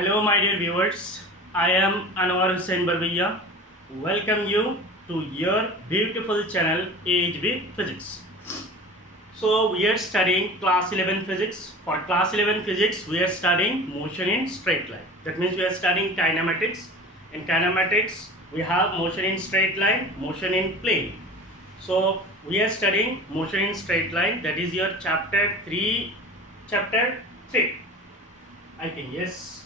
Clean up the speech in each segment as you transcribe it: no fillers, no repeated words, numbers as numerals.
Hello, my dear viewers. I am Anwar Hussain Barbia. Welcome you to your beautiful channel Age with Physics. So we are studying class 11 physics. For class 11 physics, we are studying motion in straight line. That means we are studying kinematics. In kinematics, we have motion in straight line, motion in plane. So we are studying motion in straight line. That is your chapter 3. I think yes.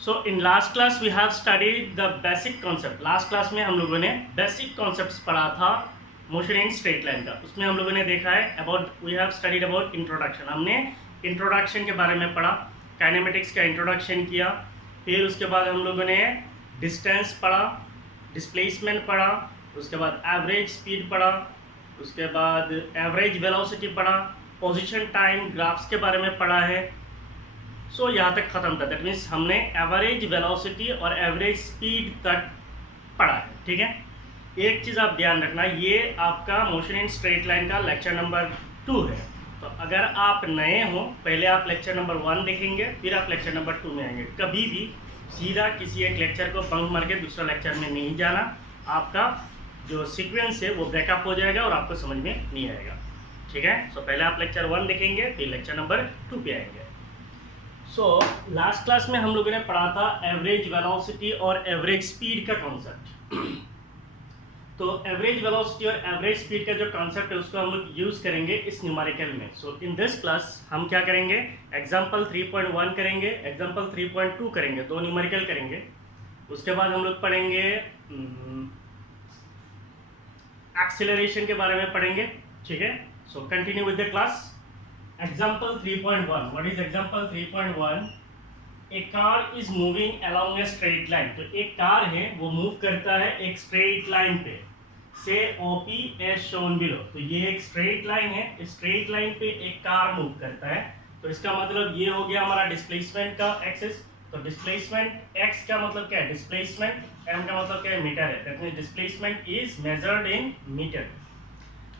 So in last class we have studied the basic concept. Last class में हम लोगों ने basic concepts पढ़ा था motion in straight line का. उसमें हम लोगों ने देखा है about we have studied about introduction. हमने इंट्रोडक्शन के बारे में पढ़ा, काइनेमेटिक्स का इंट्रोडक्शन किया. फिर उसके बाद हम लोगों ने डिस्टेंस पढ़ा, डिस्प्लेसमेंट पढ़ा, उसके बाद एवरेज स्पीड पढ़ा, उसके बाद एवरेज वेलोसिटी पढ़ा, पोजीशन टाइम ग्राफ्स के बारे में पढ़ा है. सो यहाँ तक ख़त्म था. दैट मीन्स हमने एवरेज वेलोसिटी और एवरेज स्पीड तक पढ़ा है. ठीक है, एक चीज़ आप ध्यान रखना, ये आपका मोशन इन स्ट्रेट लाइन का लेक्चर नंबर 2 है. तो अगर आप नए हो, पहले आप लेक्चर नंबर 1 देखेंगे, फिर आप लेक्चर नंबर 2 में आएंगे. कभी भी सीधा किसी एक लेक्चर को बंक मार के दूसरा लेक्चर में नहीं जाना. आपका जो सीक्वेंस है वो ब्रेकअप हो जाएगा और आपको समझ में नहीं आएगा. ठीक है, सो पहले आप लेक्चर 1 देखेंगे, फिर लेक्चर नंबर 2 पे आएंगे. सो लास्ट क्लास में हम लोगों ने पढ़ा था एवरेज वेलोसिटी और एवरेज स्पीड का कॉन्सेप्ट. तो एवरेज वेलोसिटी और एवरेज स्पीड का जो कॉन्सेप्ट है उसको हम लोग यूज़ करेंगे इस न्यूमेरिकल में. सो इन दिस क्लास हम क्या करेंगे, एग्जांपल 3.1 करेंगे, एग्जांपल 3.2 करेंगे, 2 न्यूमेरिकल करेंगे. उसके बाद हम लोग पढ़ेंगे एक्सीलरेशन के बारे में पढ़ेंगे. ठीक है, so continue with the class. Example 3.1. What is example 3.1? A car is moving along a straight line. तो एक कार है वो मूव करता है एक स्ट्रेट लाइन पे. से OP as shown below. तो ये एक स्ट्रेट लाइन है, इस स्ट्रेट लाइन पे एक कार मूव करता है. तो इसका मतलब ये हो गया हमारा डिस्प्लेसमेंट का एक्सिस. तो डिस्प्लेसमेंट x का मतलब क्या है, डिस्प्लेसमेंट, m का मतलब क्या है, मीटर है. That means displacement is measured in meter.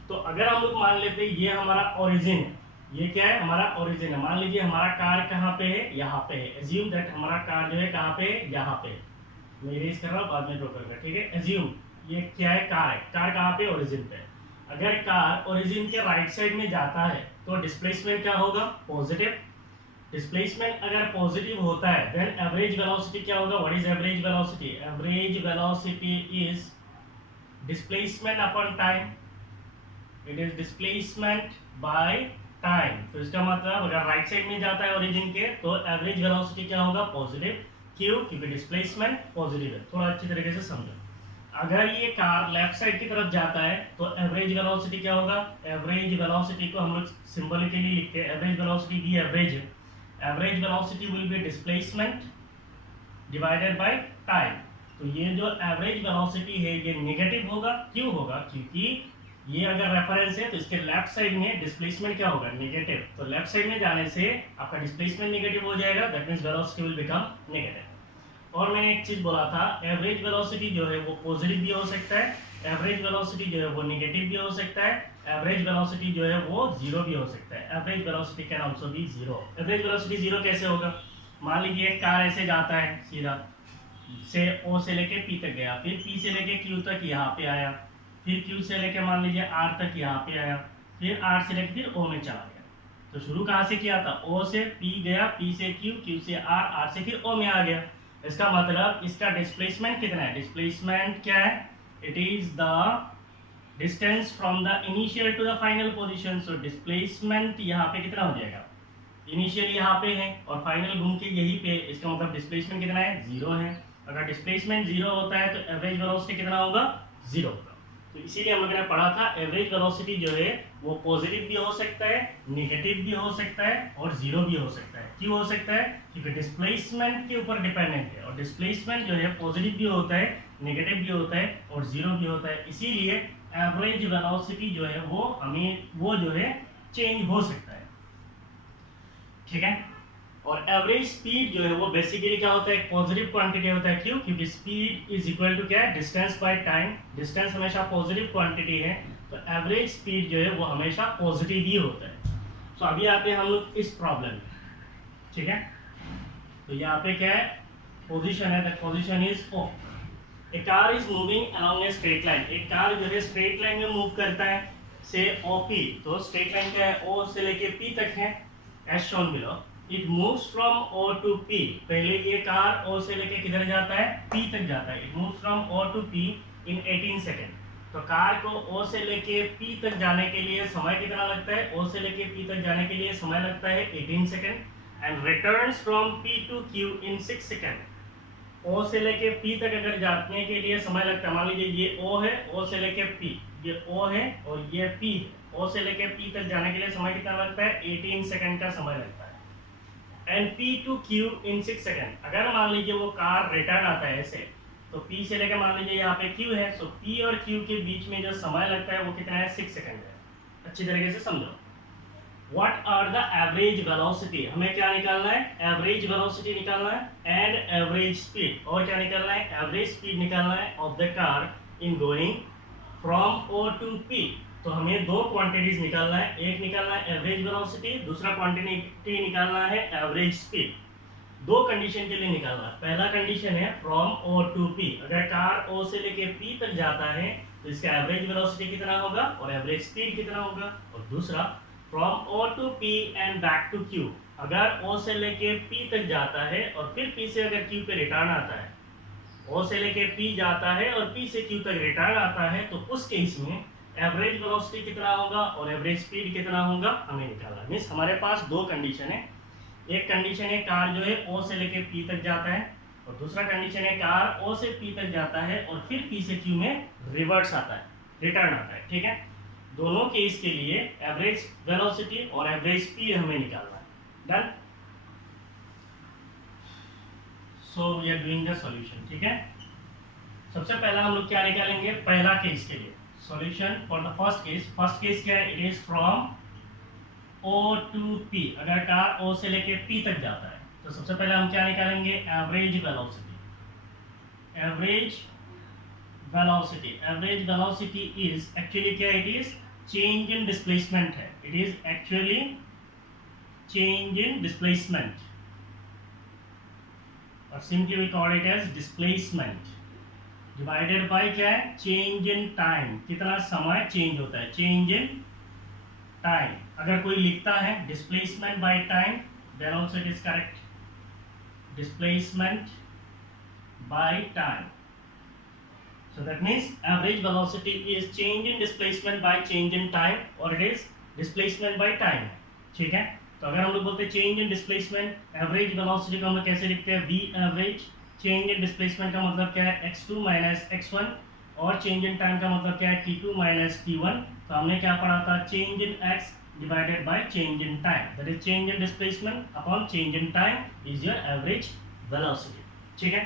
तो अगर हम लोग मान लेते हैं ये हमारा ओरिजिन है, ये क्या है, हमारा ओरिजिन है. मान लीजिए हमारा कार कहाँ पे है, यहाँ पे है. एज्यूम दैट हमारा कार जो है कहाँ पे है, यहाँ पे. मैं इरेज कर रहा हूँ, बाद में ड्रॉ करूँगा. ठीक है, एज्यूम ये क्या है, कार है. कार कहाँ पे, ओरिजिन पे. अगर कार ओरिजिन के राइट साइड में जाता है तो डिस्प्लेसमेंट क्या होगा, पॉजिटिव. डिस्प्लेसमेंट अगर पॉजिटिव होता है देन एवरेज वेलोसिटी क्या होगा. What is average velocity? Average velocity is displacement upon time. It is displacement by time. तो इसका मतलब अगर राइट साइड में जाता है ओरिजिन के तो एवरेज वेलोसिटी क्या होगा, पॉजिटिव. क्यों? क्योंकि डिस्प्लेसमेंट पॉजिटिव है. थोड़ा अच्छी तरीके से समझो. अगर ये कार लेफ्ट साइड की तरफ जाता है तो एवरेज वेलोसिटी क्या होगा. एवरेज वेलोसिटी को हम लोग सिंबॉलिकली लिखते हैं. एवरेज वेलोसिटी भी एवरेज है. Average velocity will B displacement divided by time. तो ये जो एवरेज वेलोसिटी है ये नेगेटिव होगा. क्यों होगा? क्योंकि ये अगर रेफरेंस है तो इसके लेफ्ट साइड में डिस्प्लेसमेंट क्या होगा, नेगेटिव. तो लेफ्ट साइड में जाने से आपका डिस्प्लेसमेंट नेगेटिव हो जाएगा. That means velocity will become negative. और मैंने एक चीज बोला था, एवरेज वेलोसिटी जो है वो पॉजिटिव भी हो सकता है, एवरेज वेलोसिटी जो है वो नेगेटिव भी हो सकता है, एवरेज वेलोसिटी जो है वो जीरो भी हो सकता है. Average velocity can also be zero. Average velocity zero कैसे होगा? मान लीजिए एक कार ऐसे जाता है सीधा से O से लेके P तक गया, फिर P से लेके Q तक यहाँ पे आया, फिर Q से लेके मान लीजिए R तक यहाँ पे आया, फिर R से लेके फिर O में चला गया. तो शुरू कहाँ से किया था, O से P गया, P से Q, Q से R, R से फिर O में आ गया. इसका मतलब इसका डिस्प्लेसमेंट कितना है, डिस्प्लेसमेंट क्या है, it is the distance from the initial to the final position. So displacement यहाँ पे कितना हो जाएगा, इनिशियल यहाँ पे है और फाइनल घूम के यही पे. इसका मतलब डिस्प्लेसमेंट कितना है, जीरो है. अगर डिस्प्लेसमेंट जीरो होता है तो एवरेज वेलोसिटी कितना होगा, जीरो होगा. तो इसीलिए हम लोगों ने पढ़ा था एवरेज वेलोसिटी जो है वो पॉजिटिव भी हो सकता है, नेगेटिव भी हो सकता है और जीरो भी हो सकता है. क्यों हो सकता है? क्योंकि डिस्प्लेसमेंट के ऊपर डिपेंडेंट है. और डिस्प्लेसमेंट जो है पॉजिटिव भी होता है, नेगेटिव भी होता है और जीरो भी होता है. इसीलिए एवरेज वेलोसिटी जो है वो जो है चेंज हो सकता है. ठीक है, और एवरेज स्पीड जो है वो बेसिकली क्या होता है, एक पॉजिटिव क्वांटिटी होता है. क्यों? क्योंकि स्पीड इज इक्वल टू क्या है, डिस्टेंस बाय टाइम. डिस्टेंस हमेशा पॉजिटिव क्वांटिटी है तो एवरेज स्पीड जो है वो हमेशा पॉजिटिव ही होता है. तो अभी आते हैं हम लोग इस प्रॉब्लम में. ठीक है, तो यहाँ पे क्या है, पोजीशन है, the position is O. A car is moving along a straight line, एक कार जो है स्ट्रेट लाइन में मूव करता है से OP, तो स्ट्रेट लाइन क्या है, O से लेके P तक है, as shown below. It moves from O to P, पहले ये कार O से लेके किधर जाता है, P तक जाता है। It moves from O to P in 18 second. तो कार को O से लेके P तक जाने के लिए समय कितना लगता है, O से लेके P तक जाने के लिए समय लगता है 18 second, and returns from P to Q in 6 second. O से लेके P तक अगर जाने के लिए समय लगता है, मान लीजिए ये O है, O से लेके P, ये O है और ये P है, O से लेके P तक जाने के लिए समय कितना लगता है, 18 सेकंड का समय लगता है। And P to Q in 6 second. अगर मान लीजिए वो कार रिटर्न आता है ऐसे, तो P से लेकर मान लीजिए यहाँ पे Q है, सो P और Q के बीच में जो समय लगता है वो कितना है, 6 सेकंड है। अच्छी तरीके से समझो। What are the average velocity, हमें क्या निकालना है, एवरेज वेलोसिटी निकालना है, एंड एवरेज स्पीड, और क्या निकालना है, एवरेज स्पीड निकालना है of the car in going from O to P। तो हमें दो क्वांटिटीज निकालना है, एक निकालना है एवरेज वेलोसिटी, दूसरा क्वांटिटी निकालना है एवरेज स्पीड। दो कंडीशन के लिए निकालना है। पहला कंडीशन है फ्रॉम O टू P, अगर कार O से लेके P तक जाता है तो इसका एवरेज वेलोसिटी कितना होगा और एवरेज स्पीड कितना होगा। और दूसरा from O to P and back to Q, अगर O से लेके P तक जाता है और फिर P से अगर Q पे रिटर्न आता है, O से लेके P जाता है और P से Q तक रिटर्न आता है, तो उस केस में एवरेज वेलोसिटी कितना होगा और एवरेज स्पीड कितना होगा हमें निकालना है। मीन्स हमारे पास दो कंडीशन है, एक कंडीशन है कार जो है O से लेके P तक जाता है, और दूसरा कंडीशन है कार O से P तक जाता है और फिर P से Q में रिवर्स आता है, रिटर्न आता है। ठीक है, दोनों केस के लिए एवरेज वेलोसिटी और एवरेज स्पीड हमें निकालना है। Done. So we are doing the solution. ठीक है, सबसे पहला हम लोग क्या निकालेंगे, पहला केस के लिए solution for the first case. First case क्या है, it is from O to P, अगर कार O से लेके P तक जाता है तो सबसे पहले हम क्या निकालेंगे, average velocity. Average velocity is actually क्या, it is change in displacement है, it is actually change in displacement, और simply we call it as displacement, divided by क्या है, चेंज इन टाइम, कितना समय चेंज होता है, चेंज इन टाइम। अगर कोई लिखता है displacement by time, then also it is correct, displacement by time. So that means average velocity is change in displacement by change in time, और it is displacement by time। ठीक है, तो अगर हम लोग बोलते हैं change in displacment, average velocity को हम लोग कैसे लिखते हैं, v average। change in displacement का मतलब क्या है, x2 minus x1, और change in time का मतलब क्या है, t2 minus t1। तो हमने क्या पढ़ा था, change in x divided by change in time, that is change in displacement upon change in time is your average velocity। ठीक है,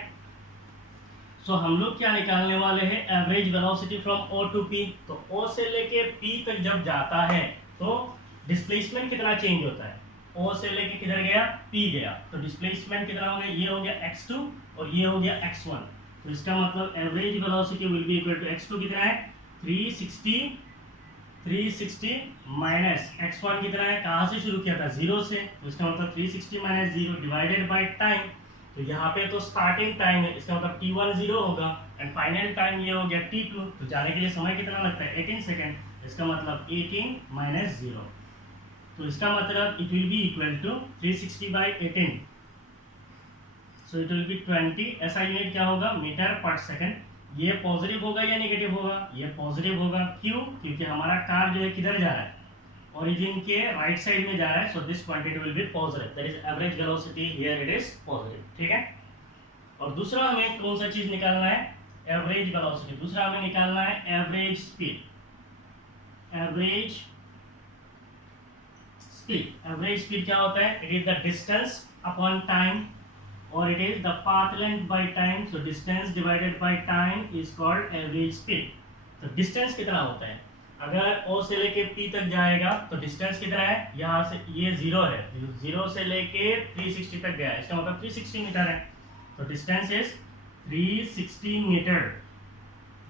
सो हम लोग क्या निकालने वाले हैं, average velocity from O to P। तो O से लेके P तक जब जाता है तो डिस्प्लेसमेंट कितना चेंज होता है, O से लेके किधर गया, P गया, तो डिस्प्लेसमेंट कितना हो गया, ये हो गया x2 और ये हो गया x1। तो इसका मतलब average velocity will be equal to x2 कितना है, 360 माइनस x1 कितना है, कहाँ से शुरू किया था, 0 से, तो इसका मतलब 360 माइनस 0 डिवाइडेड बाय टाइम। तो यहाँ पे तो स्टार्टिंग टाइम है, इसका मतलब t1 0 होगा एंड फाइनल टाइम ये हो गया t2। तो जाने के लिए समय कितना लगता है, 18 सेकेंड, इसका मतलब 18 माइनस 0, तो इसका मतलब it will be equal to 360 by 18, so it will be 20। ऐसा यूनिट क्या होगा, मीटर पर सेकेंड। ये पॉजिटिव होगा या नेगेटिव होगा, ये पॉजिटिव होगा, क्यों, क्योंकि हमारा कार जो है किधर जा रहा है, ओरिजिन के राइट साइड में जा रहा है, so this quantity will be positive, that is average velocity, here it is positive. ठीक है, और दूसरा हमें कौन सा चीज निकालना है, एवरेज वेलोसिटी। दूसरा हमें निकालना है एवरेज स्पीड। एवरेज स्पीड क्या होता है, it is the distance upon time, और it is the path length by time, so distance divided by time is called average speed. तो डिस्टेंस कितना होता है, अगर O से लेके P तक जाएगा तो डिस्टेंस कितना है, यहाँ से ये 0 है, 0 से लेके 360 तक गया है, इसका मतलब 360 मीटर है। तो distance is 360 meter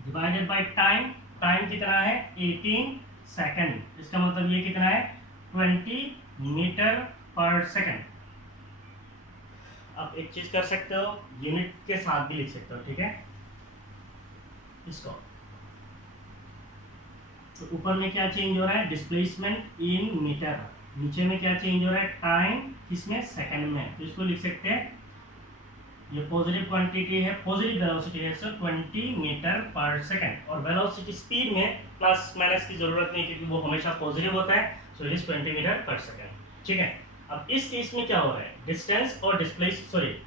divided by time, time कितना है, 18 सेकंड, इसका मतलब ये कितना है, 20 मीटर पर सेकंड। आप एक चीज कर सकते हो, यूनिट के साथ भी लिख सकते हो, ठीक है। इसको तो ऊपर में क्या चेंज हो रहा है, डिस्प्लेसमेंट इन मीटर, नीचे में क्या चेंज हो रहा है, टाइम किसमें, सेकंड में। तो इसको लिख सकते हैं, ये पॉजिटिव क्वांटिटी है, पॉजिटिव वेलोसिटी है, सो 20 मीटर पर सेकंड। और वेलोसिटी स्पीड में प्लस माइनस की जरूरत नहीं क्योंकि वो हमेशा पॉजिटिव होता है, so it is 20 metre per second, ठीक है। अब इस केस में क्या हो रहा है, डिस्टेंस और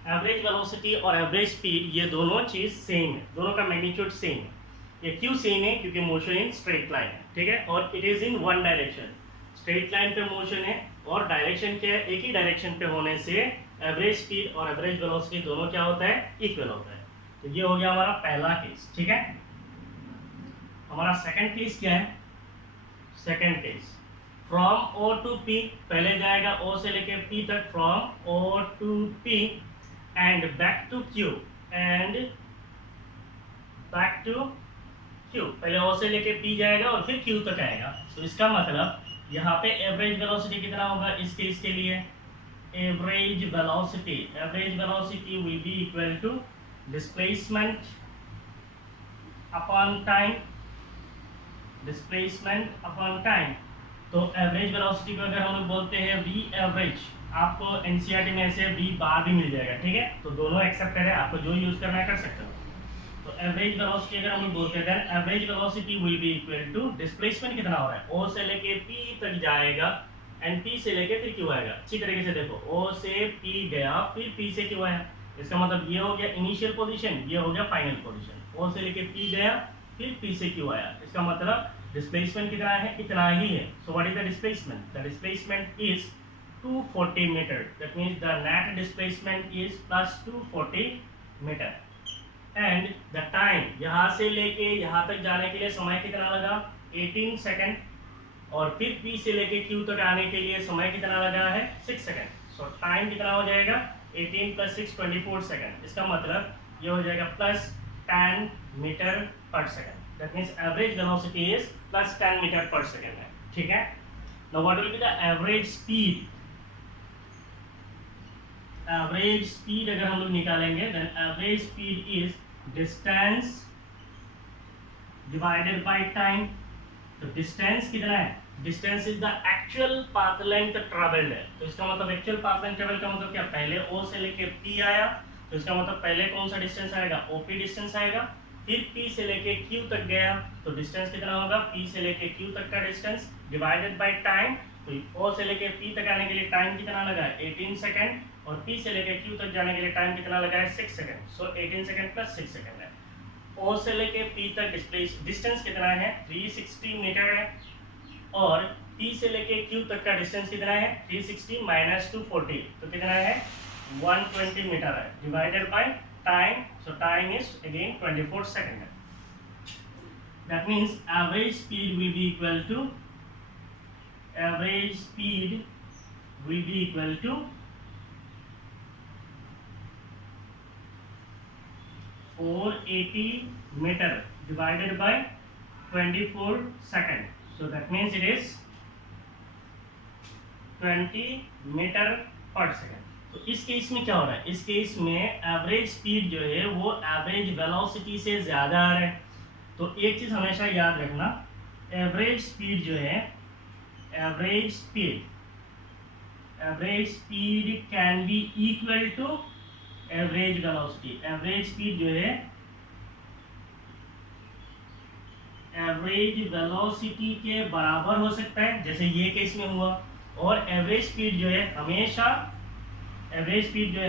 एवरेज वेलोसिटी और एवरेज स्पीड ये दोनों चीज सेम है, दोनों का मैग्नीट्यूड सेम है। ये क्यों सेम है, क्योंकि मोशन इन स्ट्रेट लाइन है, ठीक है, और it is in one direction. Straight line पे मोशन है और डायरेक्शन क्या है, एक ही डायरेक्शन पे होने से एवरेज स्पीड और एवरेज वेलोसिटी दोनों क्या होता है, इक्वल होता है। तो ये हो गया हमारा पहला केस, ठीक है। हमारा सेकंड केस क्या है, second case from O to P, पहले जाएगा ओ से लेके पी तक, from O to P and back to Q, and back to Q, पहले ओ से लेके पी जाएगा और फिर क्यू तक आएगा। तो इसका मतलब यहाँ पे एवरेज वेलोसिटी कितना होगा इस केस के लिए, average velocity will be equal to displacement upon time, displacement upon time. तो एवरेज वेलोसिटी को अगर हम लोग बोलते हैं वी एवरेज, आपको एनसीईआरटी में से वी बार भी मिल जाएगा, ठीक है। तो दोनों एक्सेप्टेड है, आपको जो यूज करना है कर सकते हो। तो एवरेज वेलोसिटी अगर हम बोलते हैं, then average velocity will be equal to displacement कितना हो रहा है, ओ से लेके पी तक जाएगा एंड पी से लेके फिर क्यू आएगा। अच्छी तरीके से देखो, ओ से पी गया फिर पी से क्यू आया, इसका मतलब ये हो गया इनिशियल पोजीशन, ये हो गया फाइनल पोजीशन। ओ से लेके पी गया फिर पी से क्यू आया, इसका मतलब डिस्प्लेसमेंट कितना है, इतना ही है। So what is the displacement, the displacement is 240 meter, that means the net displacement is plus 240 meter. And the time, यहाँ से लेके यहाँ तक जाने के लिए समय कितना लगा, 18 सेकेंड, और फिर P से लेके Q तक आने के लिए समय कितना लगा है, 6 सेकेंड। सो टाइम कितना हो जाएगा, 18 + 6 24 सेकेंड। इसका मतलब ये हो जाएगा plus 10 metre per second, that means average velocity is plus 10 metre per second है, ठीक है। Now what will be the average speed, average speed अगर हम लोग निकालेंगे, then average speed is distance divided by time. तो डिस्टेंस कितना है, distance is the actual path length travelled है। तो इसका मतलब एक्चुअल पाथ लेंथ ट्रैवल का मतलब क्या, पहले ओ से लेके पी आया, तो इसका मतलब पहले कौन सा डिस्टेंस आएगा, ओपी डिस्टेंस आएगा। फिर पी से लेके क्यू तक गया, तो डिस्टेंस कितना होगा, पी से लेके क्यू तक का डिस्टेंस डिवाइडेड बाय टाइम। तो ओ से लेके पी तक आने के लिए टाइम कितना लगा है, 18 सेकेंड, और पी से लेके क्यू तक जाने के लिए टाइम कितना लगा है, 6 सेकेंड। सो 18 सेकेंड प्लस 6 सेकेंड है। ओ से लेके पी तक डिस्टेंस कितना है, 360 मीटर है, और पी से लेके क्यू तक का डिस्टेंस कितना है, 360 माइनस 240, तो कितना है, 120 मीटर है, divided by time. So time is again 24 second है। That means average speed will be equal to, average speed will be equal to 480 meter divided by 24 second. So that means it is 20 meter per second. तो इस case में क्या हो रहा है, इस case में एवरेज स्पीड जो है वो एवरेज वेलोसिटी से ज़्यादा आ रहा है। तो एक चीज़ हमेशा याद रखना, एवरेज स्पीड जो है, average speed can be equal to average velocity. Average speed जो है एवरेज वेलोसिटी के बराबर हो सकता है, जैसे ये केस में हुआ। और एवरेज स्पीड जो है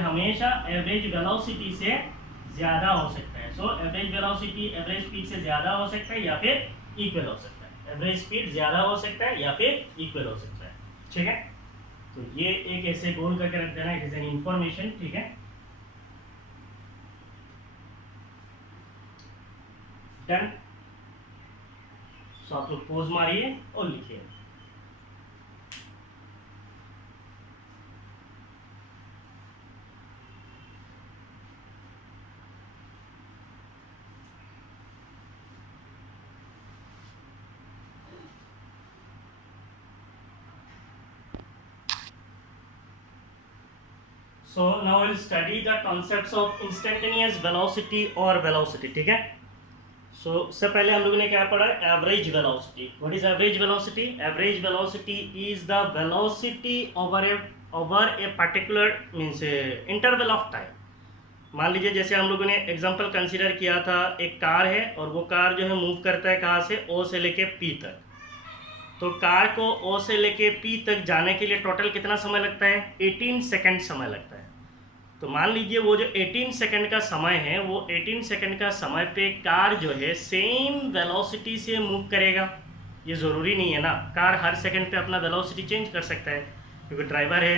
हमेशा एवरेज वेलोसिटी से ज़्यादा हो सकता है। So average velocity average speed से ज़्यादा हो सकता है या फिर इक्वल हो सकता है। एवरेज स्पीड ज़्यादा हो सकता है या फिर इक्वल हो सकता है, ठीक है। तो ये एक ऐसे गोल करके रख देना, इट इज एन इंफॉर्मेशन, ठीक है। डन। सो आप लोग पोज मारिए और लिखिए। So now will study the concepts of instantaneous velocity और वेलोसिटी, ठीक है। सो उससे पहले हम लोगों ने क्या पढ़ा, average velocity. What is average velocity? Average velocity is the velocity over a particular means interval of time. मान लीजिए जैसे हम लोगों ने एग्जांपल कंसीडर किया था, एक कार है और वो कार जो है मूव करता है कहाँ से, ओ से लेके पी तक। तो कार को ओ से लेके पी तक जाने के लिए टोटल कितना समय लगता है, 18 सेकंड समय लगता है। तो मान लीजिए वो जो 18 सेकंड का समय है, वो 18 सेकंड का समय पे कार जो है सेम वेलोसिटी से मूव करेगा। ये ज़रूरी नहीं है ना, कार हर सेकंड पे अपना वेलोसिटी चेंज कर सकता है, क्योंकि ड्राइवर है,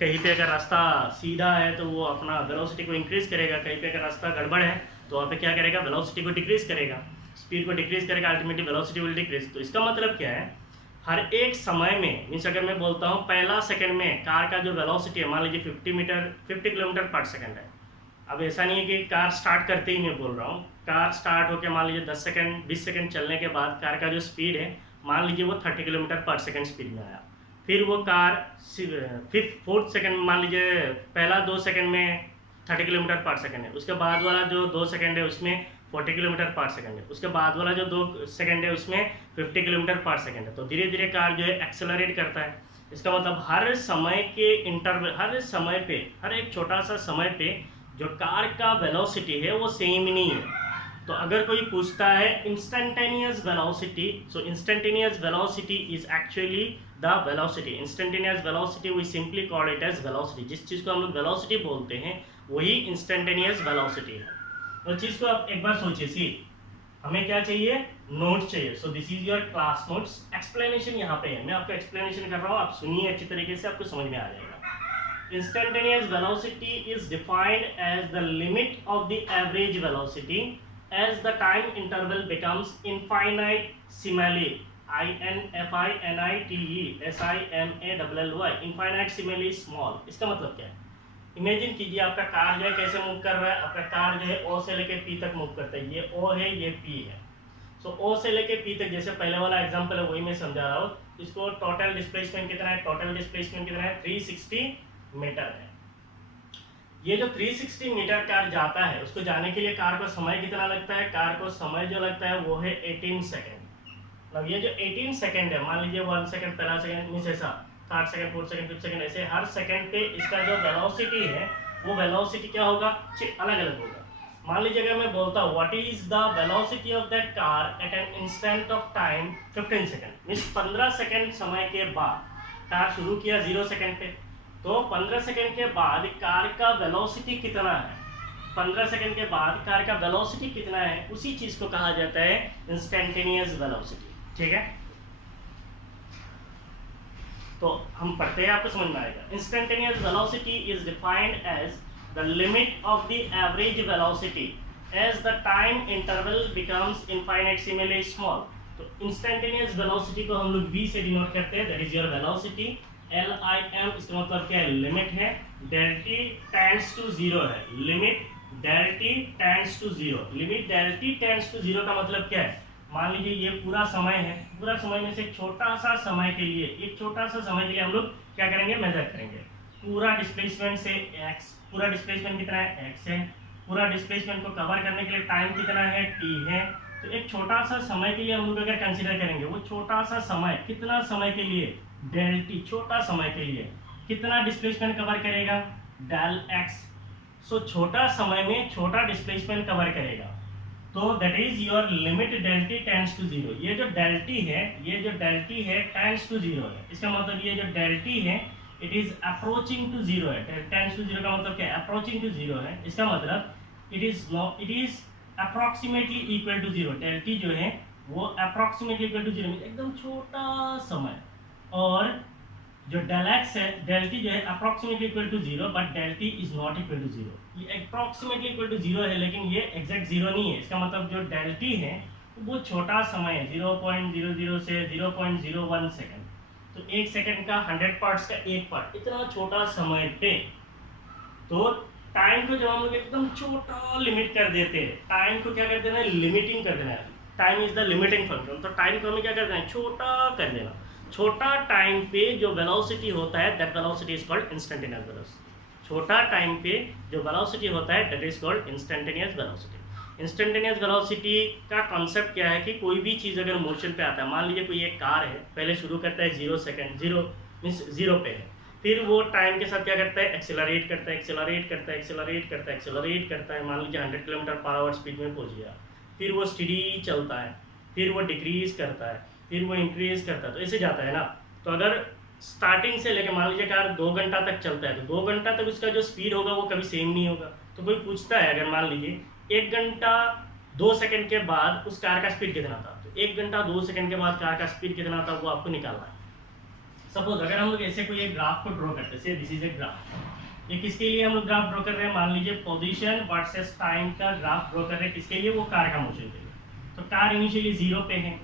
कहीं पे अगर रास्ता सीधा है तो वो अपना वेलोसिटी को इंक्रीज़ करेगा, कहीं पे अगर रास्ता गड़बड़ है तो वहाँ पे क्या करेगा, वेलोसिटी को डिक्रीज़ करेगा, स्पीड को डिक्रीज़ करेगा, अल्टीमेटली वेलोसिटी विल डिक्रीज। तो इसका मतलब क्या है, हर एक समय में मीन्स अगर मैं बोलता हूँ पहला सेकंड में कार का जो वेलोसिटी है, मान लीजिए 50 किलोमीटर पर सेकंड है। अब ऐसा नहीं है कि कार स्टार्ट करते ही मैं बोल रहा हूँ, कार स्टार्ट होकर मान लीजिए 10 सेकंड 20 सेकंड चलने के बाद कार का जो स्पीड है, मान लीजिए वो 30 किलोमीटर पर सेकंड स्पीड में आया। फिर वो कार फोर्थ सेकंड, मान लीजिए पहला 2 सेकंड में 30 किलोमीटर पर सेकंड है, उसके बाद वाला जो 2 सेकंड है उसमें 40 किलोमीटर पर सेकंड है, उसके बाद वाला जो 2 सेकंड है उसमें 50 किलोमीटर पर सेकंड है। तो धीरे धीरे कार जो है एक्सेलरेट करता है। इसका मतलब हर समय के इंटरवल, हर समय पे, हर एक छोटा सा समय पे जो कार का वेलोसिटी है वो सेम ही नहीं है। तो अगर कोई पूछता है instantaneous velocity, so instantaneous velocity is actually the velocity. Instantaneous velocity we simply call it as velocity. जिस चीज़ को हम लोग वेलोसिटी बोलते हैं वही इंस्टेंटेनियस वेलोसिटी है। तो चीज़ को आप एक बार सोचिए, सी हमें क्या चाहिए, नोट्स चाहिए। सो this is your class notes. Explanation यहाँ पे है, मैं आपको एक्सप्लेनेशन कर रहा हूँ, आप सुनिए अच्छी तरीके से, आपको समझ में आ जाएगा। Instantaneous velocity is defined as the limit of the average velocity as the time interval becomes infinitesimally, INFINITESIMALLY, infinitesimally small. इसका मतलब क्या है, इमेजिन कीजिए आपका कार जो है कैसे मूव कर रहा है, आपका कार जो है ओ से लेके पी तक मूव करता है, ये ओ है ये पी है। सो ओ से लेके पी तक, जैसे पहले वाला एग्जांपल है वही मैं समझा रहा हूँ। इसको टोटल डिस्प्लेसमेंट कितना है, टोटल डिस्प्लेसमेंट कितना है, 360 मीटर है। ये जो 360 मीटर कार जाता है, उसको जाने के लिए कार को समय कितना लगता है, कार को समय जो लगता है वो है 18 सेकेंड। मतलब ये जो 18 सेकेंड है, मान लीजिए 1 सेकेंड, पहला सेकेंड मीन्स ऐसा 3rd second, 4th second, 5th second, ऐसे हर सेकंड पे इसका जो वेलोसिटी है वो वेलोसिटी क्या होगा, अलग अलग होगा। मान लीजिए अगर मैं बोलता हूँ what is the velocity of that car eight an instant of time 15 second, means 15 second समय के बाद कार शुरू किया 0 सेकंड पे, तो 15 सेकंड के बाद कार का वेलोसिटी कितना है, 15 सेकंड के बाद कार का वेलोसिटी कितना है, उसी चीज को कहा जाता है इंस्टेंटेनियस वेलोसिटी, ठीक है। तो हम पढ़ते हैं, आपको समझ में आएगा। Instantaneous velocity is defined as the limit of the average velocity as the time interval becomes infinitesimally small. तो इंस्टेंटेनियस वेलोसिटी को हम लोग v से डिनोट करते हैं, that is your velocity, LIM। इसका मतलब क्या है, लिमिट है, डेल t टेंड्स टू 0 है, limit del t tends to 0। Limit del t tends to 0 का मतलब क्या है, मान लीजिए ये पूरा समय है, पूरा समय में से छोटा सा समय के लिए, एक छोटा सा समय के लिए हम लोग क्या करेंगे, मेजर करेंगे। पूरा डिस्प्लेसमेंट से x, पूरा डिस्प्लेसमेंट कितना है, x है, पूरा डिस्प्लेसमेंट को कवर करने के लिए टाइम कितना है, t है। तो एक छोटा सा समय के लिए हम लोग अगर कंसीडर करेंगे, वो छोटा सा समय कितना समय के लिए, डेल t, छोटा समय के लिए कितना डिस्प्लेसमेंट कवर करेगा, डेल x। सो छोटा समय में छोटा डिस्प्लेसमेंट कवर करेगा, तो that is your limit del t tends to 0। ये जो डेल t है, ये जो डेल t है टेंड्स टू 0 है। इसका मतलब ये जो डेल t है इट इज अप्रोचिंग टू 0 है। टेंड्स टू 0 का मतलब क्या है, अप्रोचिंग टू 0 है। इसका मतलब it is approximately equal to 0। Del t जो है वो अप्रोक्सीमेटली इक्वल टू 0, एकदम छोटा समय। और जो डेल x है, डेल t जो है approximately equal to 0, but del t is not equal to 0। ये अप्रोक्सीमेटली इक्वल टू 0 है, लेकिन ये एग्जैक्ट 0 नहीं है। इसका मतलब जो डेल t है वो छोटा समय है, 0.00 से 0.01 सेकंड। तो एक सेकंड का 100 पार्ट्स का एक पार्ट, इतना छोटा समय पे तो टाइम को जब हम लोग एकदम छोटा लिमिट कर देते हैं, टाइम को क्या कर देना है, लिमिटिंग कर देना है। Time is the limiting function. तो टाइम को हमें क्या कर देना है, छोटा कर देना। छोटा टाइम पे जो वेलोसिटी होता है that velocity is called instantaneous velocity. छोटा टाइम पे जो वेलोसिटी होता है that is called instantaneous velocity. Instantaneous velocity का कॉन्सेप्ट क्या है कि कोई भी चीज़ अगर मोशन पे आता है, मान लीजिए कोई एक कार है, पहले शुरू करता है 0 सेकेंड, 0 मीन्स 0 पे है, फिर वो टाइम के साथ क्या करता है, एक्सेलरेट करता है, एक्सेलरेट करता है, एक्सेलरेट करता है, एक्सेलरेट करता है, मान लीजिए 100 किलोमीटर पर आवर स्पीड में पहुंच गया, फिर वो स्टडी चलता है, फिर वो डिक्रीज करता है, फिर वो इंक्रीज करता है, तो ऐसे जाता है ना। तो अगर स्टार्टिंग से लेकर मान लीजिए कार 2 घंटा तक चलता है, तो 2 घंटा तक उसका जो स्पीड होगा वो कभी सेम नहीं होगा। तो कोई पूछता है, अगर मान लीजिए 1 घंटा 2 सेकंड के बाद उस कार का स्पीड कितना था, तो 1 घंटा 2 सेकंड के बाद कार का स्पीड कितना था वो आपको निकालना है। सपोज अगर हम लोग ऐसे कोई एक ग्राफ को ड्रॉ करते हैं, दिस इज ए ग्राफ, ये किसके लिए हम लोग ग्राफ ड्रॉ कर रहे हैं, मान लीजिए पोजीशन वर्सेस टाइम का ग्राफ ड्रॉ कर रहे हैं, किसके लिए, वो कार का मोशन के लिए। तो कार इनिशियली 0 पे है,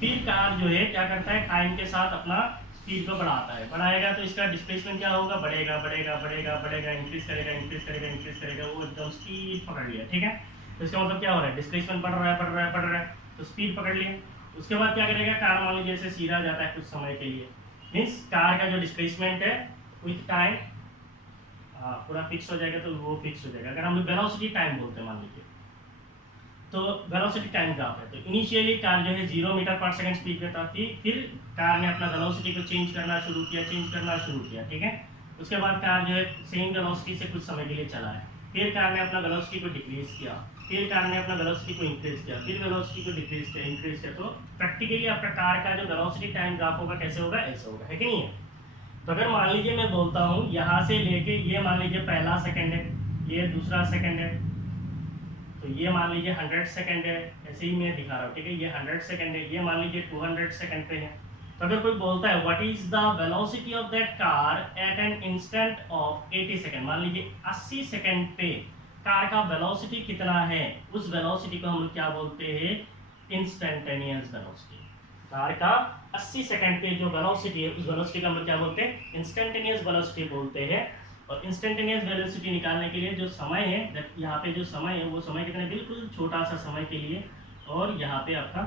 फिर कार जो है क्या करता है, टाइम के साथ अपना स्पीड को बढ़ाता है, बढ़ाएगा तो इसका डिस्प्लेसमेंट क्या होगा, बढ़ेगा बढ़ेगा बढ़ेगा बढ़ेगा, इंक्रीज करेगा इंक्रीज करेगा इंक्रीज करेगा, वो एकदम स्पीड पकड़ लिया, ठीक है। तो इसका मतलब क्या हो रहा है, डिस्प्लेसमेंट बढ़ रहा है बढ़ रहा है बढ़ रहा है, तो स्पीड पकड़ लिया। उसके बाद क्या करेगा, कार मान लीजिए जैसे सीधा जाता है कुछ समय के लिए, मीन्स कार का जो डिस्प्लेसमेंट है विथ टाइम पूरा फिक्स हो जाएगा, तो वो फिक्स हो जाएगा। अगर हम लोग वेलोसिटी टाइम बोलते हैं मान लीजिए, तो वेलोसिटी टाइम ग्राफ है, तो इनिशियली कार जो है 0 मीटर पर सेकंड स्पीड में था, फिर कार ने अपना वेलोसिटी को चेंज करना शुरू किया, ठीक है। उसके बाद कार जो है सेम वेलोसिटी से कुछ समय के लिए चला है, फिर कार ने अपना वेलोसिटी को डिक्रीज किया, फिर कार ने अपना वेलोसिटी को इंक्रीज किया, फिर वेलोसिटी को डिक्रीज किया, इंक्रीज किया। तो प्रैक्टिकली आपका कार का जो वेलोसिटी टाइम ग्राफ होगा कैसे होगा, ऐसे होगा, है कि नहीं है। तो अगर मान लीजिए मैं बोलता हूँ यहाँ से लेके ये मान लीजिए पहला सेकंड है, ये दूसरा सेकंड है, तो ये मान लीजिए 100 सेकंड है, ऐसे ही मैं दिखा रहा हूँ, ठीक है। ये 100 सेकंड है, ये मान लीजिए 200 सेकंड पे है। तो अगर कोई बोलता है what is the velocity of that car eight an instant of 80 second, मान लीजिए 80 सेकंड पे कार का वेलोसिटी कितना है, उस वेलोसिटी को हम लोग क्या बोलते हैं, इंस्टेंटेनियस वेलोसिटी। कार का 80 सेकंड पे जो वेलोसिटी है उस वेलोसिटी का हम लोग क्या बोलते हैं, इंस्टेंटेनियस वेलोसिटी बोलते हैं। और इंस्टेंटेनियस वेलोसिटी निकालने के लिए जो समय है, यहाँ पे जो समय है वो समय कितने, बिल्कुल छोटा सा समय के लिए, और यहाँ पे आपका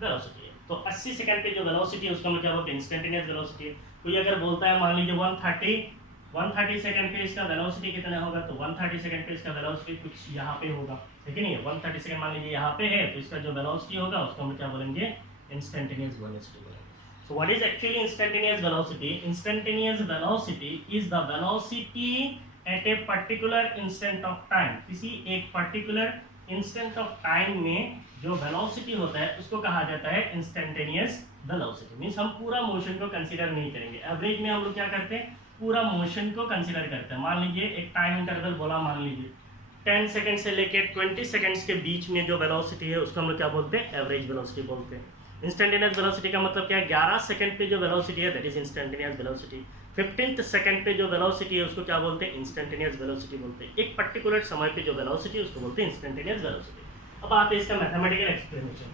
वेलोसिटी है। तो 80 सेकंड पे जो वेलोसिटी है उसका हम क्या बोलते हैं, इंस्टेंटेनियस वेलोसिटी है। कोई अगर बोलता है मान लीजिए 130 सेकंड पे इसका वेलोसिटी कितना होगा, तो 130 सेकंड पे इसका वेलोसिटी कुछ यहाँ पे होगा, है कि नहीं है। 130 सेकंड मान लीजिए यहाँ पे है, तो इसका जो वेलोसिटी होगा उसको हम क्या बोलेंगे, इंस्टेंटेनियस वेलोसिटी बोलेंगे। So what is actually instantaneous velocity? Instantaneous velocity is the velocity at a particular instant of time. किसी एक particular instant of time में जो velocity होता है उसको कहा जाता है instantaneous velocity। मीन्स हम पूरा मोशन को कंसीडर नहीं करेंगे। एवरेज में हम लोग क्या करते हैं, पूरा मोशन को कंसीडर करते हैं। मान लीजिए एक टाइम इंटरवल बोला, मान लीजिए 10 सेकंड से लेके 20 सेकंड्स के बीच में जो वेलोसिटी है उसको हम लोग क्या बोलते हैं, एवरेज वेलोसिटी बोलते हैं। इंस्टेंटेनियस वेलोसिटी का मतलब क्या है, 11 सेकंड पे जो वेलोसिटी है that is instantaneous velocity. 15th second पे जो वेलोसिटी है उसको क्या बोलते हैं, इंस्टेंटेनियस वेलोसिटी बोलते हैं। एक पर्टिकुलर समय पे जो वेलोसिटी है उसको बोलते हैं इंस्टेंटेनियस वेलोसिटी। अब आते हैं इसका mathematical explanation.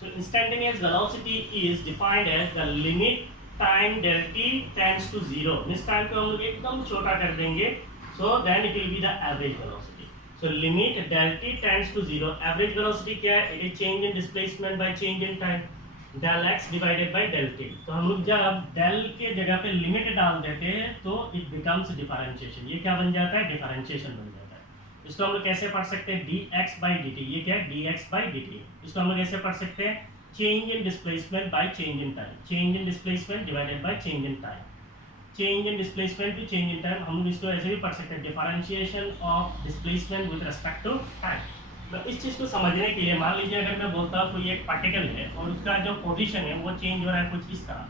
So instantaneous velocity is defined as the limit time del t tends to 0। इस टाइम को हम लोग एकदम छोटा कर देंगे, so then it will be the average velocity. So limit del t tends to 0. Average velocity क्या है? It is change in displacement by change in time. Del x divided by del t. तो हम लोग जब del के जगह पे limit डाल देते हैं तो it becomes differentiation. ये क्या बन जाता है? डिफरेंशिएशन बन जाता है। इसको हम लोग कैसे पढ़ सकते हैं, dx by dt। ये क्या है, dx by dt। इसको हम लोग कैसे पढ़ सकते हैं, change in displacement by change in time. Change in displacement divided by change in time. Change in displacement to change in time, हम लोग इसको ऐसे भी पढ़ सकते हैं, differentiation of displacement with respect to time. तो इस चीज़ को समझने के लिए मान लीजिए अगर मैं बोलता हूँ कोई एक पार्टिकल है और उसका जो पोजीशन है वो चेंज हो रहा है कुछ इस तरह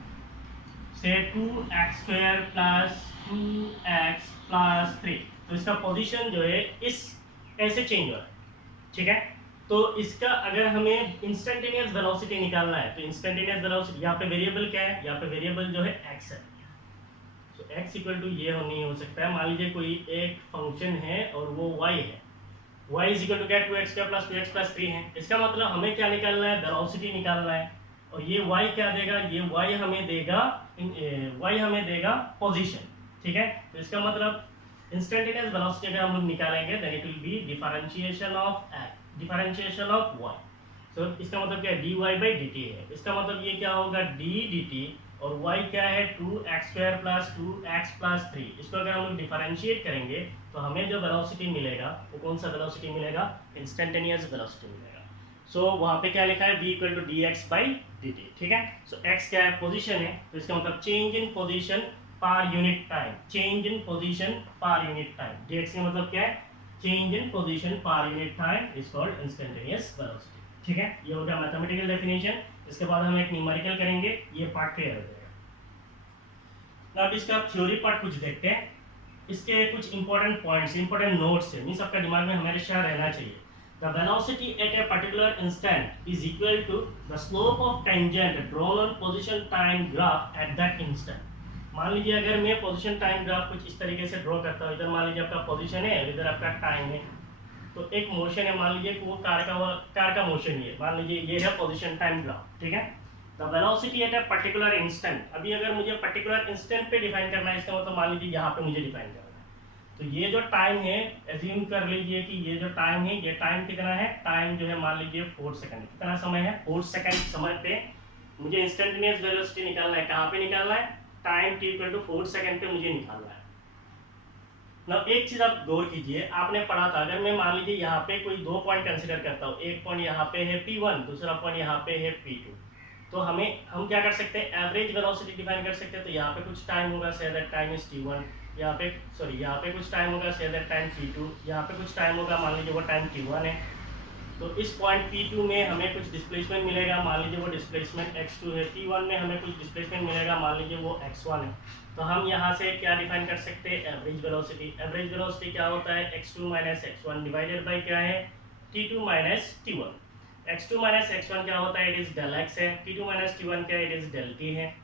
से, 2x² + 2x + 3। तो इसका पोजीशन जो है इस ऐसे चेंज हो रहा है, ठीक है। तो इसका अगर हमें इंस्टेंटेनियस वेलोसिटी निकालना है तो इंस्टेंटेनियस वेलोसिटी, यहाँ पे वेरिएबल क्या है, यहाँ पे वेरिएबल जो है x है। x इक्वल टू ये नहीं हो सकता है। मान लीजिए कोई एक फंक्शन है और वो y है, y इज इक्वल टू क्या, 2x² + 2x + 3 है। इसका मतलब हमें क्या निकालना है, वेलोसिटी निकालना है। और ये y क्या देगा, ये y हमें देगा पोजीशन, ठीक है। तो इसका मतलब इंस्टेंटेनियस वेलोसिटी अगर हम लोग निकालेंगे then it will be differentiation of y। So इसका मतलब क्या है, dy by dt है। इसका मतलब ये क्या होगा, d dt और y क्या है 2x² + 2x + 3। इसको अगर हम लोग डिफरेंशिएट करेंगे तो हमें जो वेलोसिटी मिलेगा वो कौन सा वेलोसिटी मिलेगा, इंस्टेंटेनियस वेलोसिटी मिलेगा। सो वहाँ पे क्या लिखा है v = dx/dt, ठीक है। सो x क्या है, पोजीशन है, तो इसका मतलब चेंज इन पोजीशन पर unit time, change in position पर यूनिट टाइम। dx का मतलब क्या है, चेंज इन पोजीशन पर unit time is called instantaneous velocity, ठीक है। ये हो गया मैथमेटिकल डेफिनेशन। इसके बाद हम एक न्यूमेरिकल करेंगे, ये पार्ट क्लियर हो जाएगा। अब इसका थ्योरी पार्ट कुछ देखते हैं। इसके कुछ इंपॉर्टेंट पॉइंट्स, इंपॉर्टेंट नोट्स है, मींस आपका दिमाग में हमेशा रहना चाहिए। The velocity at a particular instant is equal to the slope of tangent drawn on position time graph at that instant. मान लीजिए अगर मैं पोजीशन टाइम ग्राफ कुछ इस तरीके से ड्रॉ करता हूँ, इधर मान लीजिए आपका पोजीशन है, इधर आपका टाइम है, तो एक मोशन है, मान लीजिए वो कार का मोशन है, मान लीजिए ये है पोजीशन टाइम ग्राफ, ठीक है। The velocity eight a particular instant, अभी अगर मुझे पर्टिकुलर इंस्टेंट पे डिफाइन करना है, इसका मतलब मान लीजिए यहाँ पे मुझे डिफाइन करना है, तो ये जो टाइम है, एज्यूम कर लीजिए कि ये जो टाइम है, ये टाइम कितना है, टाइम जो है मान लीजिए 4 सेकंड, कितना समय है 4 सेकंड समय पे मुझे इंस्टेंटेनियस वेलोसिटी निकालना है। कहाँ पे निकालना है, टाइम t = 4 सेकंड पे मुझे निकालना है। ना एक चीज आप गौर कीजिए, आपने पढ़ा था, अगर मैं मान लीजिए यहाँ पे कोई 2 पॉइंट कंसिडर करता हूँ, एक पॉइंट यहाँ पे है P1, दूसरा पॉइंट यहाँ पे है P2, तो हम क्या कर सकते हैं, एवरेज वेलोसिटी डिफाइन कर सकते हैं। तो यहाँ पे कुछ टाइम होगा, say that time is t1, यहाँ पे कुछ टाइम होगा, से दैट टाइम t2, यहाँ पे कुछ टाइम होगा, मान लीजिए वो टाइम t1 है। तो इस पॉइंट P2 में हमें कुछ डिस्प्लेसमेंट मिलेगा, मान लीजिए वो डिस्प्लेसमेंट x2 है। P1 में हमें कुछ डिस्प्लेसमेंट मिलेगा, मान लीजिए वो x1 है। तो हम यहाँ से क्या डिफाइन कर सकते हैं, एवरेज वेलोसिटी। एवरेज वेलोसिटी क्या होता है, x2 - x1 डिवाइडेड बाई क्या है, t2 - t1। x2 - x1 क्या होता है, इट इज डेल x है, t2 - t1 क्या है, इट इज डेल t है।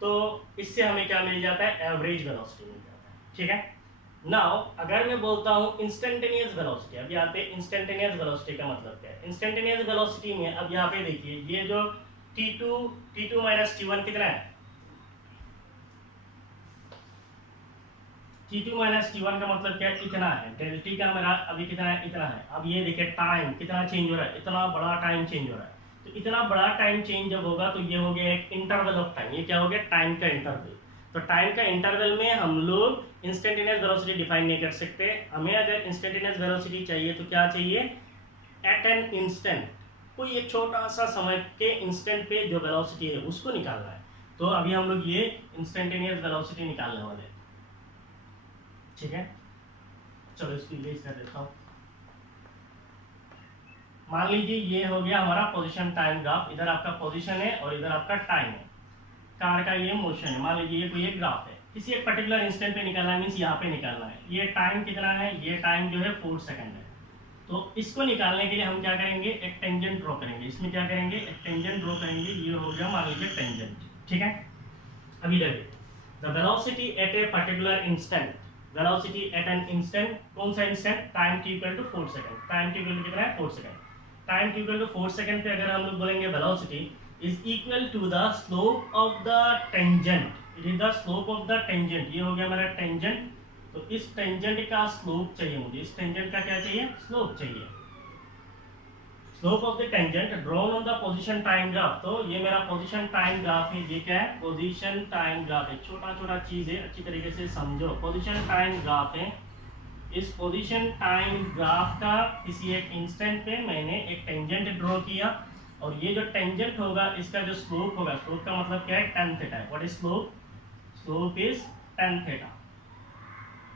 तो इससे हमें क्या मिल जाता है, एवरेज वेलोसिटी मिल जाता है, ठीक है। नाउ अगर मैं बोलता हूँ इंस्टेंटेनियस वेलोसिटी, अब यहाँ पे इंस्टेंटेनियस वेलोसिटी का मतलब क्या है, इंस्टेंटेनियस वेलोसिटी में अब यहाँ पे देखिए, ये जो t2 - t1 कितना है, t2 - t1 का मतलब क्या है, इतना है। डेल t का मेरा अभी कितना है, इतना है। अब ये देखिए टाइम कितना चेंज हो रहा है, इतना बड़ा टाइम चेंज हो रहा है। तो इतना बड़ा टाइम चेंज जब होगा तो ये हो गया एक इंटरवल ऑफ टाइम, ये क्या हो गया, टाइम का इंटरवल। तो टाइम का इंटरवल में हम लोग इंस्टेंटेनियस वेलोसिटी डिफाइन नहीं कर सकते। हमें अगर इंस्टेंटेनियस वेलोसिटी चाहिए तो क्या चाहिए, एट एन इंस्टेंट, कोई एक छोटा सा समय के इंस्टेंट पे जो वेलोसिटी है उसको निकालना है। तो अभी हम लोग ये इंस्टेंटेनियस वेलोसिटी निकालने वाले हैं, ठीक है। चलो इसको इरेज कर देता हूँ। मान लीजिए ये हो गया हमारा पोजीशन टाइम ग्राफ, इधर आपका पोजीशन है और इधर आपका टाइम है, कार का ये मोशन है। मान लीजिए ये कोई एक ग्राफ है, किसी एक पर्टिकुलर इंस्टेंट पे निकालना है, मींस यहाँ पे निकालना है। ये टाइम कितना है, ये टाइम जो है 4 सेकंड है। तो इसको निकालने के लिए हम क्या करेंगे, एक टेंजेंट ड्रॉ करेंगे। इसमें क्या करेंगे, एक टेंजेंट ड्रॉ करेंगे। ये हो गया मान लीजिए टेंजेंट, ठीक है। अभी देखिए, the velocity eight a particular instant, velocity at an instant, कौन सा instant, time t = 4 second. Time t = कितना है, 4 सेकंड। टाइम t = 4 सेकंड पे अगर हम लोग बोलेंगे velocity is equal to the slope of the tangent, it is the slope of the tangent. ये हो गया हमारा टेंजेंट। तो इस टेंजेंट का स्लोप चाहिए मुझे, इस टेंजेंट का क्या चाहिए, स्लोप चाहिए। Slope of the tangent drawn on the position time graph. तो ये मेरा पोजीशन टाइम ग्राफ है, ये क्या है, पोजीशन टाइम ग्राफ है। छोटा छोटा चीज है, अच्छी तरीके से समझो। पोजीशन टाइम ग्राफ है, इस पोजीशन टाइम ग्राफ का किसी एक इंस्टेंट पे मैंने एक टेंजेंट ड्रॉ किया, और ये जो टेंजेंट होगा इसका जो स्लोप होगा, स्लोप का मतलब क्या है, tan theta. What is slope, slope is tan theta,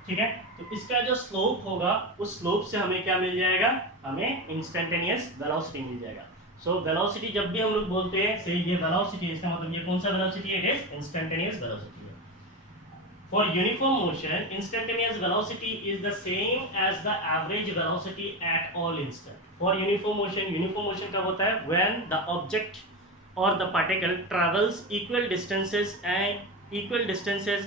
ठीक है। तो इसका जो स्लोप होगा उस स्लोप से हमें क्या मिल जाएगा, हमें इंस्टेंटेनियस वेलोसिटी मिल जाएगा। सो वेलोसिटी जब भी हम लोग बोलते हैं से ये वेलोसिटी, इसका मतलब ये कौन सा वेलोसिटी है, it is instantaneous velocity. For uniform motion, instantaneous velocity is the same as the average velocity at all instant. For uniform motion कब होता है, when the object or the particle travels equal distances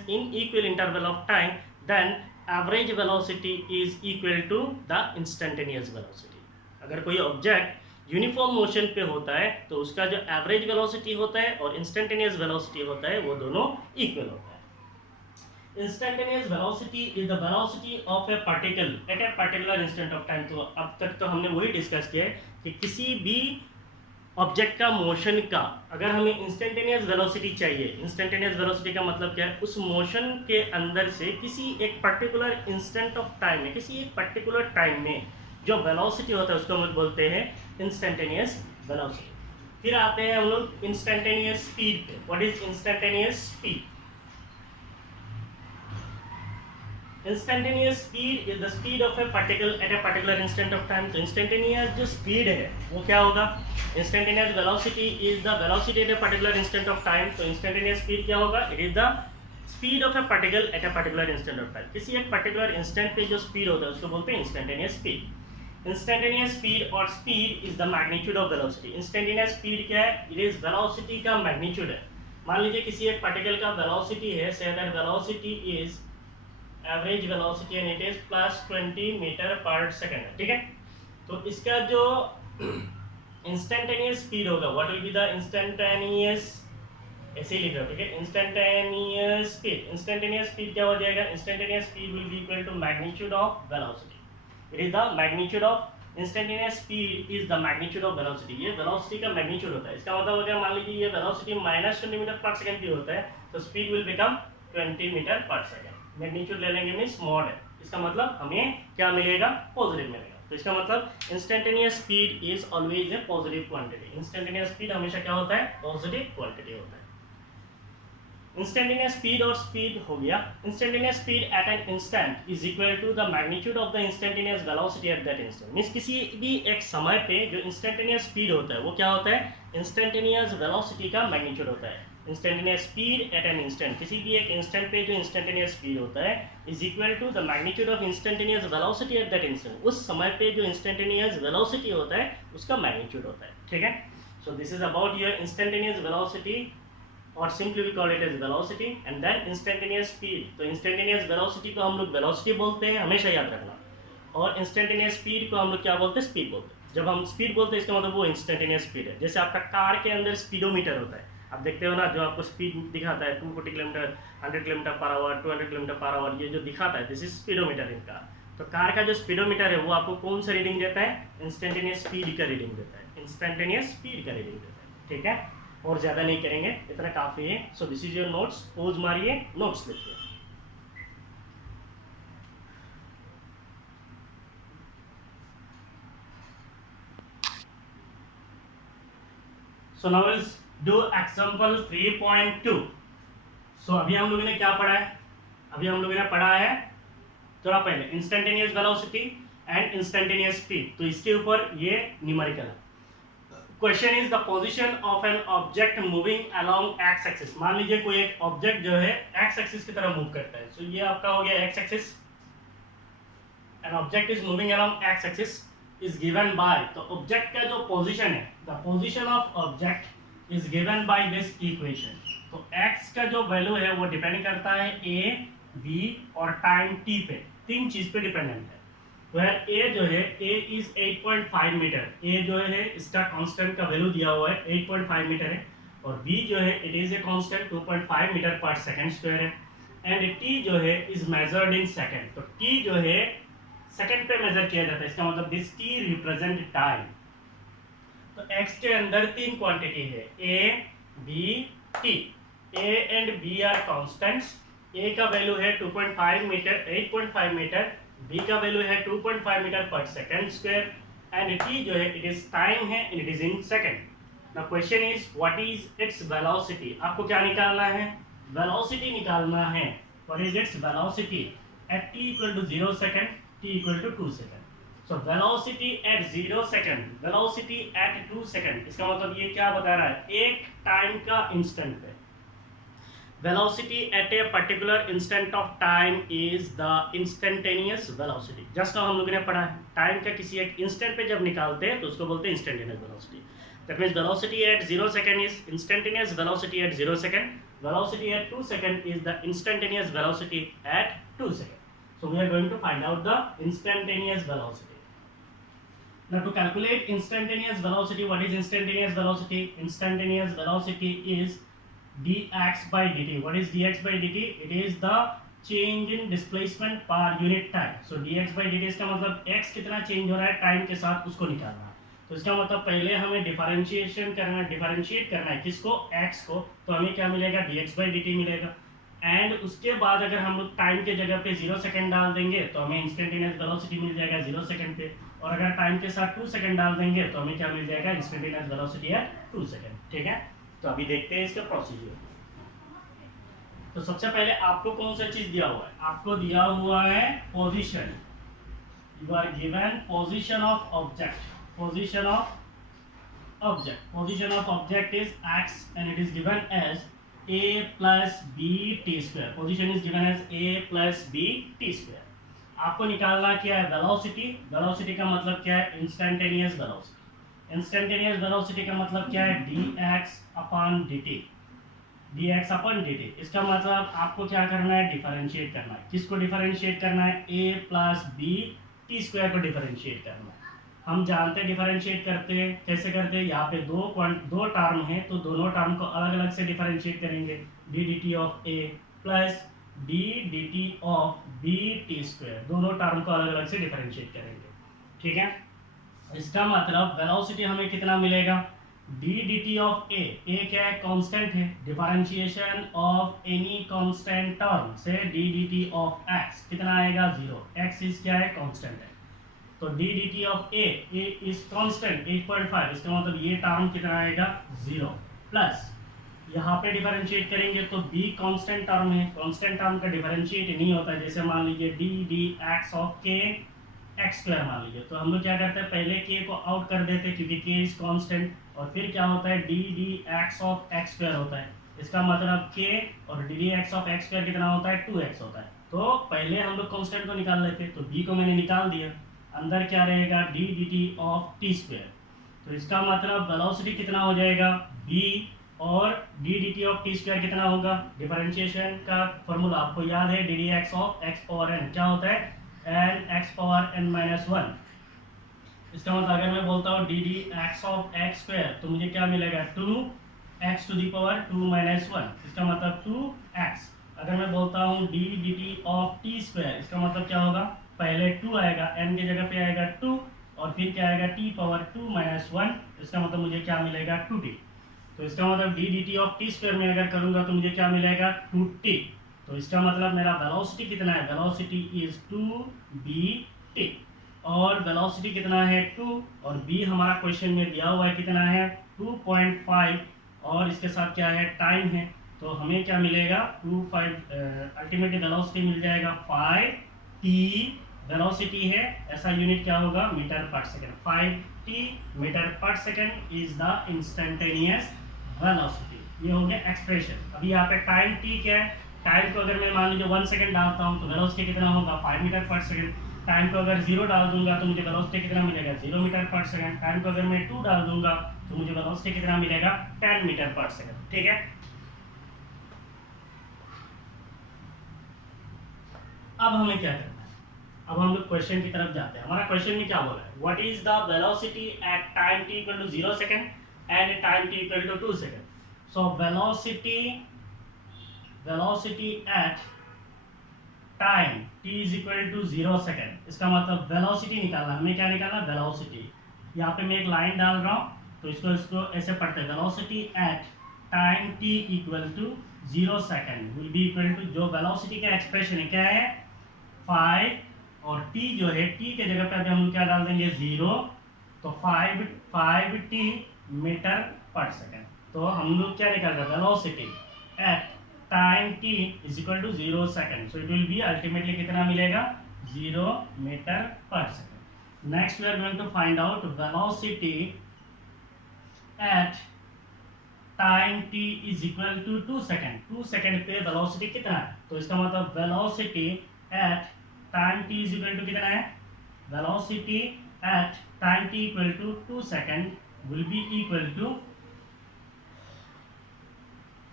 in equal interval of time, then average velocity is equal to the instantaneous velocity. अगर कोई object uniform motion पे होता है तो उसका जो एवरेज वेलोसिटी होता है और इंस्टेंटेनियस वेलोसिटी होता है वो दोनों इक्वल होता है। Instantaneous velocity is the velocity of a particle at a particular instant of time। तो अब तक तो हमने वही डिस्कस किया है कि किसी भी ऑब्जेक्ट का मोशन का, अगर हमें इंस्टेंटेनियस वेलोसिटी चाहिए, इंस्टेंटेनियस वेलोसिटी का मतलब क्या है, उस मोशन के अंदर से किसी एक पर्टिकुलर इंस्टेंट ऑफ टाइम में, किसी एक पर्टिकुलर टाइम में जो वेलोसिटी होता है उसको हम बोलते हैं इंस्टेंटेनियस वेलोसिटी। फिर आते हैं हम लोग इंस्टेंटेनियस स्पीड पे। What is instantaneous speed? Instantaneous speed is the speed of A particle at a particular instant of time. तो इंस्टेंटेनियस जो स्पीड है वो क्या होगा? Instantaneous velocity is the velocity eight a particular instant of time. तो instantaneous speed क्या होगा? It is the speed of A particle at a particular instant of time. किसी एक पर्टिकुलर इंस्टेंट पे जो स्पीड होता है उसको बोलते हैं इंस्टेंटेनियस स्पीड। इंस्टेंटेनियस स्पीड और speed is the magnitude of velocity. Instantaneous speed क्या है? इट इज वेलोसिटी का मैग्नीट्यूड है। मान लीजिए किसी एक पार्टिकल का वेलोसिटी है, say that velocity is average velocity and it is plus 20 metre per second, ठीक है। तो इसका जो इंस्टेंटेनियस स्पीड होगा, what will be the instantaneous, ऐसे ही लिख रहा हूं, ठीक है। इंस्टेंटेनियस स्पीड, इंस्टेंटेनियस स्पीड क्या हो जाएगा? Instantaneous speed will be equal to magnitude of velocity. It is the magnitude of instantaneous speed is the magnitude of velocity. ये वेलोसिटी का मैग्नीट्यूड होता है। इसका मतलब अगर मान लीजिए ये वेलोसिटी -20 मीटर पर सेकंड की होता है तो speed will become 20 metre per second. Magnitude ले लेंगे मींस मॉड है, इसका मतलब हमें क्या मिलेगा? पॉजिटिव मिलेगा। तो इसका मतलब instantaneous speed is always a positive quantity. Instantaneous speed हमेशा क्या होता है? पॉजिटिव क्वांटिटी होता है। इंस्टेंटेनियस स्पीड और स्पीड हो गया। Instantaneous speed at an instant is equal to the magnitude of the instantaneous velocity at that instant. Means किसी भी एक समय पे जो इंस्टेंटेनियस स्पीड होता है वो क्या होता है? इंस्टेंटेनियस वेलोसिटी का मैग्नीट्यूड होता है। Instantaneous speed at an instant, किसी भी एक इंस्टेंट पे जो इंस्टेंटेनियस स्पीड होता है is equal to the magnitude of instantaneous velocity at that instant. उस समय पे जो इंस्टेंटेनियस वेलोसिटी होता है उसका मैग्नीट्यूड होता है, ठीक है। So this is about your instantaneous velocity, और simply we call it as velocity. And then instantaneous speed, तो इंस्टेंटेनियस वेलोसिटी को हम लोग वेलोसिटी बोलते हैं, हमेशा याद रखना। और इंस्टेंटेनियस स्पीड को हम लोग क्या बोलते हैं? स्पीड बोलते हैं। जब हम स्पीड बोलते हैं इसका मतलब वो इंस्टेंटेनियस स्पीड है। जैसे आपका कार के अंदर स्पीडोमीटर होता है, आप देखते हो ना, जो आपको स्पीड दिखाता है 240 kilometre, 100 kilometre per hour, 200 kilometre per hour, ये जो दिखाता है this is speedometer in car. तो कार का जो स्पीडोमीटर है वो आपको कौन सा रीडिंग देता है? इंस्टेंटेनियस स्पीड का रीडिंग देता है, इंस्टेंटेनियस स्पीड का रीडिंग देता है, ठीक है। और ज़्यादा नहीं करेंगे, इतना काफ़ी है। So this is your notes. Pose मारिए, नोट्स लिखिए। So now will do example 3.2। सो अभी हम लोगों ने क्या पढ़ा है? अभी हम लोगों ने पढ़ा है थोड़ा पहले instantaneous velocity and instantaneous speed. तो इसके ऊपर ये न्यूमेरिकल है। Question is the position of an object moving along x axis. मान लीजिए कोई एक ऑब्जेक्ट जो है एक्स एक्सिस की तरफ मूव करता है। सो ये आपका हो गया x axis. An object is moving along x axis is given by, तो ऑब्जेक्ट का जो पोजीशन है, the position of object is given by this equation. तो एक्स का जो वैल्यू है वो डिपेंड करता है ए, बी और टाइम टी पे, तीन चीज पे डिपेंडेंट है। वह ए जो है, ए इज 8.5 मीटर। ए जो है इसका कांस्टेंट का वैल्यू दिया हुआ है 8.5 मीटर है। और बी जो है it is a constant 2.5 metre per second square है। एंड टी जो है इज मेजर्ड इन सेकंड। तो टी जो है सेकंड पे मेजर किया जाता है, इसका मतलब दिस टी रिप्रेजेंट टाइम। तो एक्स के अंदर तीन क्वांटिटी है, a, b, t. A and b are constants. A का वैल्यू है 2.5 मीटर, 8.5 मीटर। बी का वैल्यू है 2.5 metre per second square. And t जो है इट इज टाइम है, it is in second. Now question is what is its velocity. आपको क्या निकालना है? वेलोसिटी निकालना है। What is its velocity at t equal to 0 second, t equal to 2 second. So velocity at 0 second, velocity at 2 second, इसका मतलब ये क्या बता रहा है? एक टाइम का इंस्टेंट पे velocity at a particular instant of time is the instantaneous velocity। Just हम लोगों ने पढ़ा है, टाइम का किसी एक इंस्टेंट पे जब निकालते हैं तो उसको बोलते हैं instantaneous velocity. That means velocity at 0 second is instantaneous velocity at 0 second, velocity at 2 second is the instantaneous velocity at 2 second. So we are going to find out the instantaneous velocity. Now to calculate instantaneous velocity, what is instantaneous velocity? Instantaneous velocity is dx by dt. What is dx by dt? It is the change in displacement per unit time. So dx by dt इसका मतलब x कितना change हो रहा है time के साथ, उसको निकालना। तो इसका मतलब पहले हमें डिफरेंशिएट करना है किसको, x को, तो हमें क्या मिलेगा dx/dt मिलेगा। एंड उसके बाद अगर हम लोग टाइम के जगह पे 0 सेकंड डाल देंगे तो हमें इंस्टेंटेनियस वेलोसिटी मिल जाएगा 0 सेकंड पे, और अगर टाइम के साथ 2 सेकंड डाल देंगे तो हमें क्या मिल जाएगा इंस्टेंटेनियस वेलोसिटी है 2 सेकंड। ठीक है, तो अभी देखते हैं इसका प्रोसीजर। तो सबसे पहले आपको कौन सा चीज दिया हुआ है, आपको दिया हुआ है position, you are given position of object, position of object is x and it is given as a plus b t square, position is given as a plus b t square। आपको निकालना क्या है velocity, velocity का मतलब क्या है instantaneous velocity, instantaneous velocity का मतलब क्या है dx upon dt, dx upon dt। इसका मतलब आपको क्या करना है डिफरेंशिएट करना है, किसको डिफरेंशिएट करना है a plus b t square को डिफरेंशिएट करना है। हम जानते हैं डिफरेंशिएट करते हैं, कैसे करते हैं, यहाँ पे दो टर्म हैं तो दोनों टर्म को अलग अलग से डिफरेंशिएट करेंगे, d d t of a plus d d t of b t square, दोनों टर्म को अलग अलग से डिफरेंशिएट करेंगे। ठीक है, इसका मतलब वेलोसिटी हमें कितना मिलेगा, d d t of a क्या है कांस्टेंट है, differentiation of any constant term से d d t of x कितना आएगा 0, एक्स इज क्या है कांस्टेंट है, तो D d t of A is constant 8.5, इसका मतलब ये टर्म कितना आएगा 0, प्लस यहाँ पे डिफरेंशिएट करेंगे तो b कांस्टेंट टर्म है, कांस्टेंट टर्म का डिफरेंशिएट नहीं होता है, जैसे मान लीजिए डी डी एक्स ऑफ के एक्स स्क्वायर मान लीजिए, तो हम लोग क्या करते हैं पहले k को आउट कर देते हैं क्योंकि k इज कांस्टेंट, और फिर क्या होता है d d x of x square होता है, इसका मतलब k और d d x of x square कितना होता है 2x होता है। तो पहले हम लोग कांस्टेंट को निकाल लेते, तो b को मैंने निकाल दिया, अंदर क्या रहेगा d d t of t square, तो इसका मतलब वेलोसिटी कितना हो जाएगा b और d d t of t square कितना होगा, डिफरेंशिएशन का फॉर्मूला आपको याद है d d x of x power n क्या होता है n x power n minus 1। इसका मतलब अगर मैं बोलता हूँ d d x of x square तो मुझे क्या मिलेगा 2x to the power 2 minus 1, इसका मतलब 2x। अगर मैं बोलता हूँ d d t of t square, इसका मतलब क्या होगा पहले 2 आएगा n की जगह पे आएगा 2 और फिर क्या आएगा t पावर 2 माइनस 1, इसका मतलब मुझे क्या मिलेगा 2t। तो इसका मतलब D d t of t square में अगर करूंगा तो मुझे क्या मिलेगा 2t, तो इसका मतलब मेरा वेलोसिटी कितना है, वेलोसिटी इज 2bt, और वेलोसिटी कितना है 2 और b हमारा क्वेश्चन में दिया हुआ है कितना है 2.5, और इसके साथ क्या है टाइम है, तो हमें क्या मिलेगा 2.5 अल्टीमेटली वेलोसिटी मिल जाएगा 5t, वेलोसिटी है ऐसा यूनिट क्या होगा metre per second, 5t metre per second is the instantaneous velocity. ये हो गया एक्सप्रेशन। अभी यहाँ पे टाइम t क्या है, टाइम को अगर मैं मान लीजिए 1 सेकंड डालता हूँ तो वेलोसिटी कितना होगा 5 मीटर पर सेकंड, टाइम को अगर 0 डाल दूंगा तो मुझे वेलोसिटी कितना मिलेगा 0 मीटर पर सेकंड, टाइम को अगर मैं 2 डाल दूंगा तो मुझे वेलोसिटी कितना मिलेगा 10 मीटर पर सेकंड। ठीक है, अब हमें क्या करना है, अब हम लोग क्वेश्चन की तरफ जाते हैं। हमारा क्वेश्चन में क्या बोला है, what is the velocity at time t equal to 0 second and time t equal to 2 second. So velocity at time t is equal to 0 second, इसका मतलब वेलोसिटी निकालना, हमें क्या निकालना वेलोसिटी। यहाँ पे मैं एक लाइन डाल रहा हूँ तो इसको ऐसे पढ़ते हैं, velocity at time t equal to 0 second will be equal to, जो वेलोसिटी का एक्सप्रेशन है क्या है 5 और t जो है t के जगह पे अभी हम क्या डाल देंगे 0, तो 5t मीटर पर सेकंड। तो हम लोग क्या निकाल रहे हैं velocity at time t is equal to 0 second, so it will be ultimately कितना मिलेगा 0 metre per second. Next we are going to find out velocity at time t is equal to 2 second, 2 second पे velocity कितना है, तो इसका मतलब velocity at time t is equal to कितना है, velocity at time t equal to 2 second will be equal to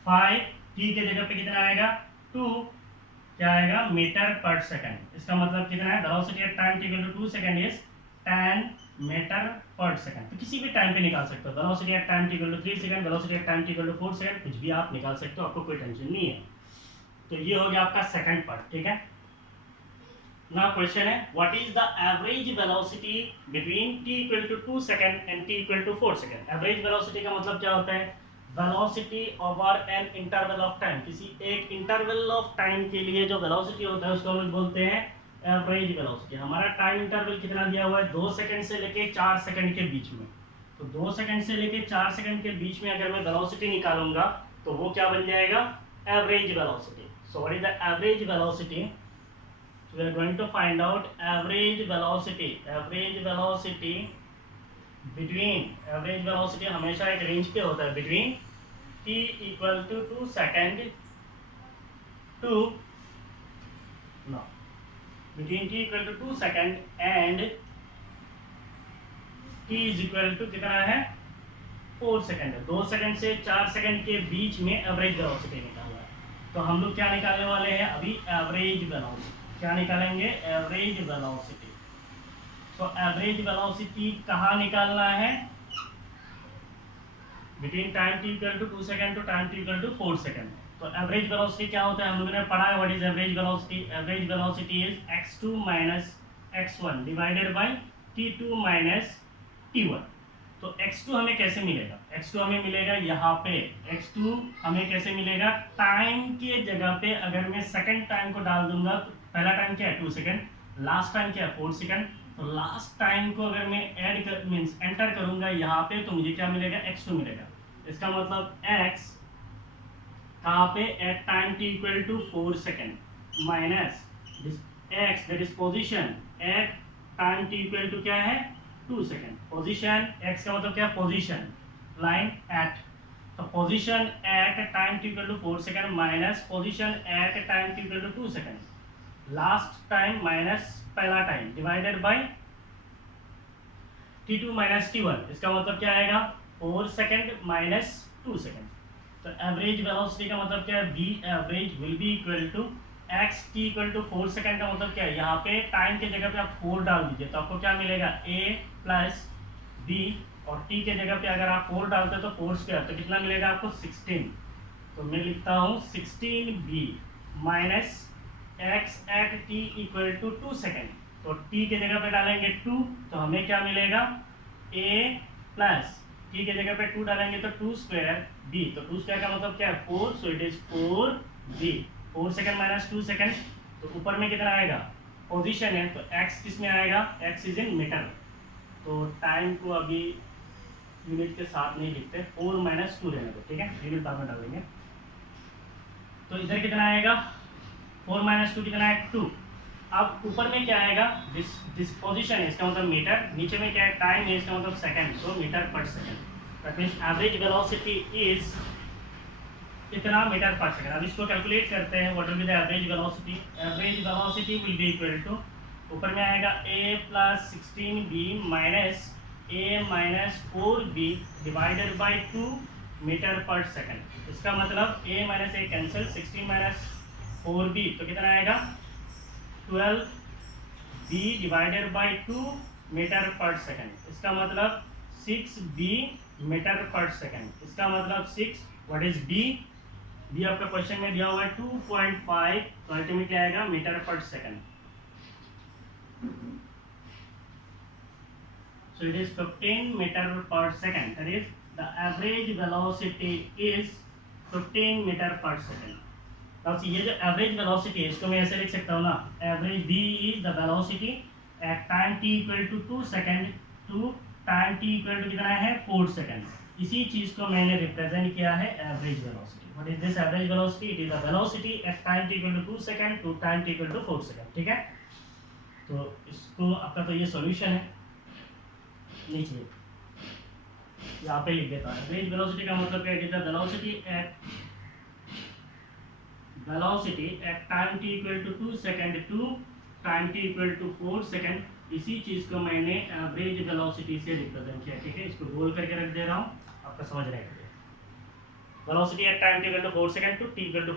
5, t के जगह पे कितना आएगा 2, क्या आएगा मीटर पर सेकंड। इसका मतलब कितना है velocity at time t equal to 2 second is 10 metre per second. तो किसी भी टाइम पे निकाल सकते हो, velocity at time t equal to 3 second, velocity at time t equal to 4 second, कुछ भी आप निकाल सकते हो, आपको कोई टेंशन नहीं है। तो ये हो गया आपका सेकंड पार्ट। ठीक है, ना क्वेश्चन है what is the average velocity between t equal to 2 second and t equal to 4 second. Average velocity का मतलब क्या होता है, velocity over an interval of time, किसी एक इंटरवल ऑफ टाइम के लिए जो वेलोसिटी होता है उसको हम बोलते हैं एवरेज वेलोसिटी। हमारा टाइम इंटरवल कितना दिया हुआ है, 2 सेकंड से लेके 4 सेकंड के बीच में। तो 2 सेकंड से लेके 4 सेकंड के बीच में अगर मैं वेलोसिटी निकालूंगा तो वो क्या बन जाएगा, average velocity. So what is the average velocity, so we are going to find out average velocity between, average velocity हमेशा एक रेंज पे होता है, between t equal to 2 second to no between t equal to 2 second and t is equal to कितना है 4 second है। 2 second से 4 second के बीच में एवरेज वेलोसिटी निकालना है। तो हम लोग क्या निकालने वाले हैं अभी, एवरेज वेलोसिटी। क्या निकालेंगे, average velocity. So average velocity कहाँ निकालना है, between time t equal to 2 second to time t equal to 4 second. तो एवरेज वेलोसिटी क्या होता है, हम लोगों ने पढ़ा है what is average velocity. Average velocity is x2 minus x1 divided by t2 minus t1। तो x2 हमें कैसे मिलेगा, x2 हमें मिलेगा यहाँ पे, x2 हमें कैसे मिलेगा, टाइम के जगह पे अगर मैं सेकंड टाइम को डाल दूंगा तो पहला टाइम क्या है 2 सेकंड, लास्ट टाइम क्या है 4 सेकंड। तो लास्ट टाइम को अगर मैं ऐड कर मींस एंटर करूंगा यहाँ पे तो मुझे क्या मिलेगा, x2 मिलेगा। इसका मतलब x कहाँ पे, at time t equal to 4 second minus x that is position at time t equal to क्या है 2 सेकंड। पोजीशन x का मतलब क्या है, पोजीशन लाइन एट, तो position at time t equal to 4 second minus position at time t equal to 2 second, last time minus पहला time divided by t2 minus t1। इसका मतलब क्या आएगा, 4 सेकंड माइनस 2 सेकंड। तो एवरेज वेलोसिटी का मतलब क्या है, v average will be equal to x t equal to 4 second. का मतलब क्या है, यहाँ पे टाइम के जगह पे आप 4 डाल दीजिए तो आपको क्या मिलेगा, a प्लस b, और t के जगह पे अगर आप 4 डालते हो तो 4 स्क्वायर, तो कितना मिलेगा आपको 16। तो मैं लिखता हूँ 16b minus x at t equal to 2 second. तो t के जगह पे डालेंगे 2 तो हमें क्या मिलेगा, a प्लस t के जगह पे 2 डालेंगे तो 2 स्क्वायर b, तो 2 स्क्वायर का मतलब क्या है 4, so it is 4b। 4 second minus 2 second, तो ऊपर में कितना आएगा, पोजीशन है तो x किस में आएगा, x इज इन मीटर। तो टाइम को अभी यूनिट के साथ नहीं लिखते, 4 माइनस 2 रहने दो, ठीक है, यूनिट बाद में डालेंगे। तो इधर कितना आएगा, 4 माइनस 2 कितना है 2। अब ऊपर में क्या आएगा, डिस्पोजिशन है इसका मतलब मीटर, नीचे में क्या है टाइम है इसका मतलब second, so metre per second. That means average velocity is इतना मीटर पर सेकंड। अब इसको कैलकुलेट करते हैं, what will be the average velocity. Average velocity will be equal to, ऊपर में आएगा a plus 16b minus a minus 4b divided by 2 metre per second. इसका मतलब a minus a cancel, 16 minus 4b तो कितना आएगा 12b divided by 2 metre per second. इसका मतलब 6b मीटर पर सेकंड। इसका मतलब 6, व्हाट इज b, b आपका क्वेश्चन में दिया हुआ है 2.5, तो अल्टीमेटली आएगा metre per second. So it is 15 meter per second. That is the average velocity is 15 meter per second. अब ये जो average velocity है इसको मैं ऐसे लिख सकता हूँ ना, average v is the velocity at time t equal to 2 second to time t equal to कितना है 4 second। इसी चीज को मैंने रिप्रेजेंट किया है average velocity। What is this average velocity? It is the velocity at time t equal to 2 second to time t equal to 4 second। ठीक है, तो इसको आपका तो ये सॉल्यूशन है नीचे यहाँ पे लिख देता है। एवरेज वेलोसिटी का मतलब क्या है, velocity at time t equal to 2 second to time t equal to 4 second. इसी चीज को मैंने एवरेज वेलोसिटी से रिप्रेजेंट किया, ठीक है, इसको गोल करके रख दे रहा हूँ आपका समझ रहेगा। Velocity at time t equal to 4 second to t equal to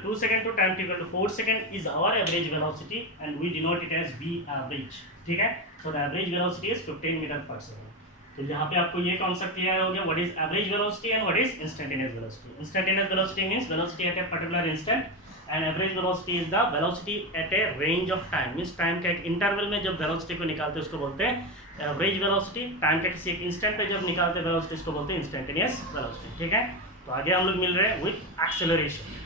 2 second to time t equal to 4 second is our average velocity and we denote it as v average. ठीक है, so the average velocity is 15 metre per second. तो यहाँ पे आपको ये concept clear हो गया, what is average velocity and what is instantaneous velocity. Instantaneous velocity means velocity eight a particular instant and average velocity is the velocity eight A range of time, means time का एक interval में जब velocity को निकालते हैं उसको बोलते हैं एवरेज वेलोसिटी। टाइम का किसी एक इंस्टेंट पे जब निकालते हैं वेलोसिटी उसको बोलते हैं इंस्टेंटेनियस वेलोसिटी। ठीक है, तो आगे हम लोग मिल रहे हैं with acceleration.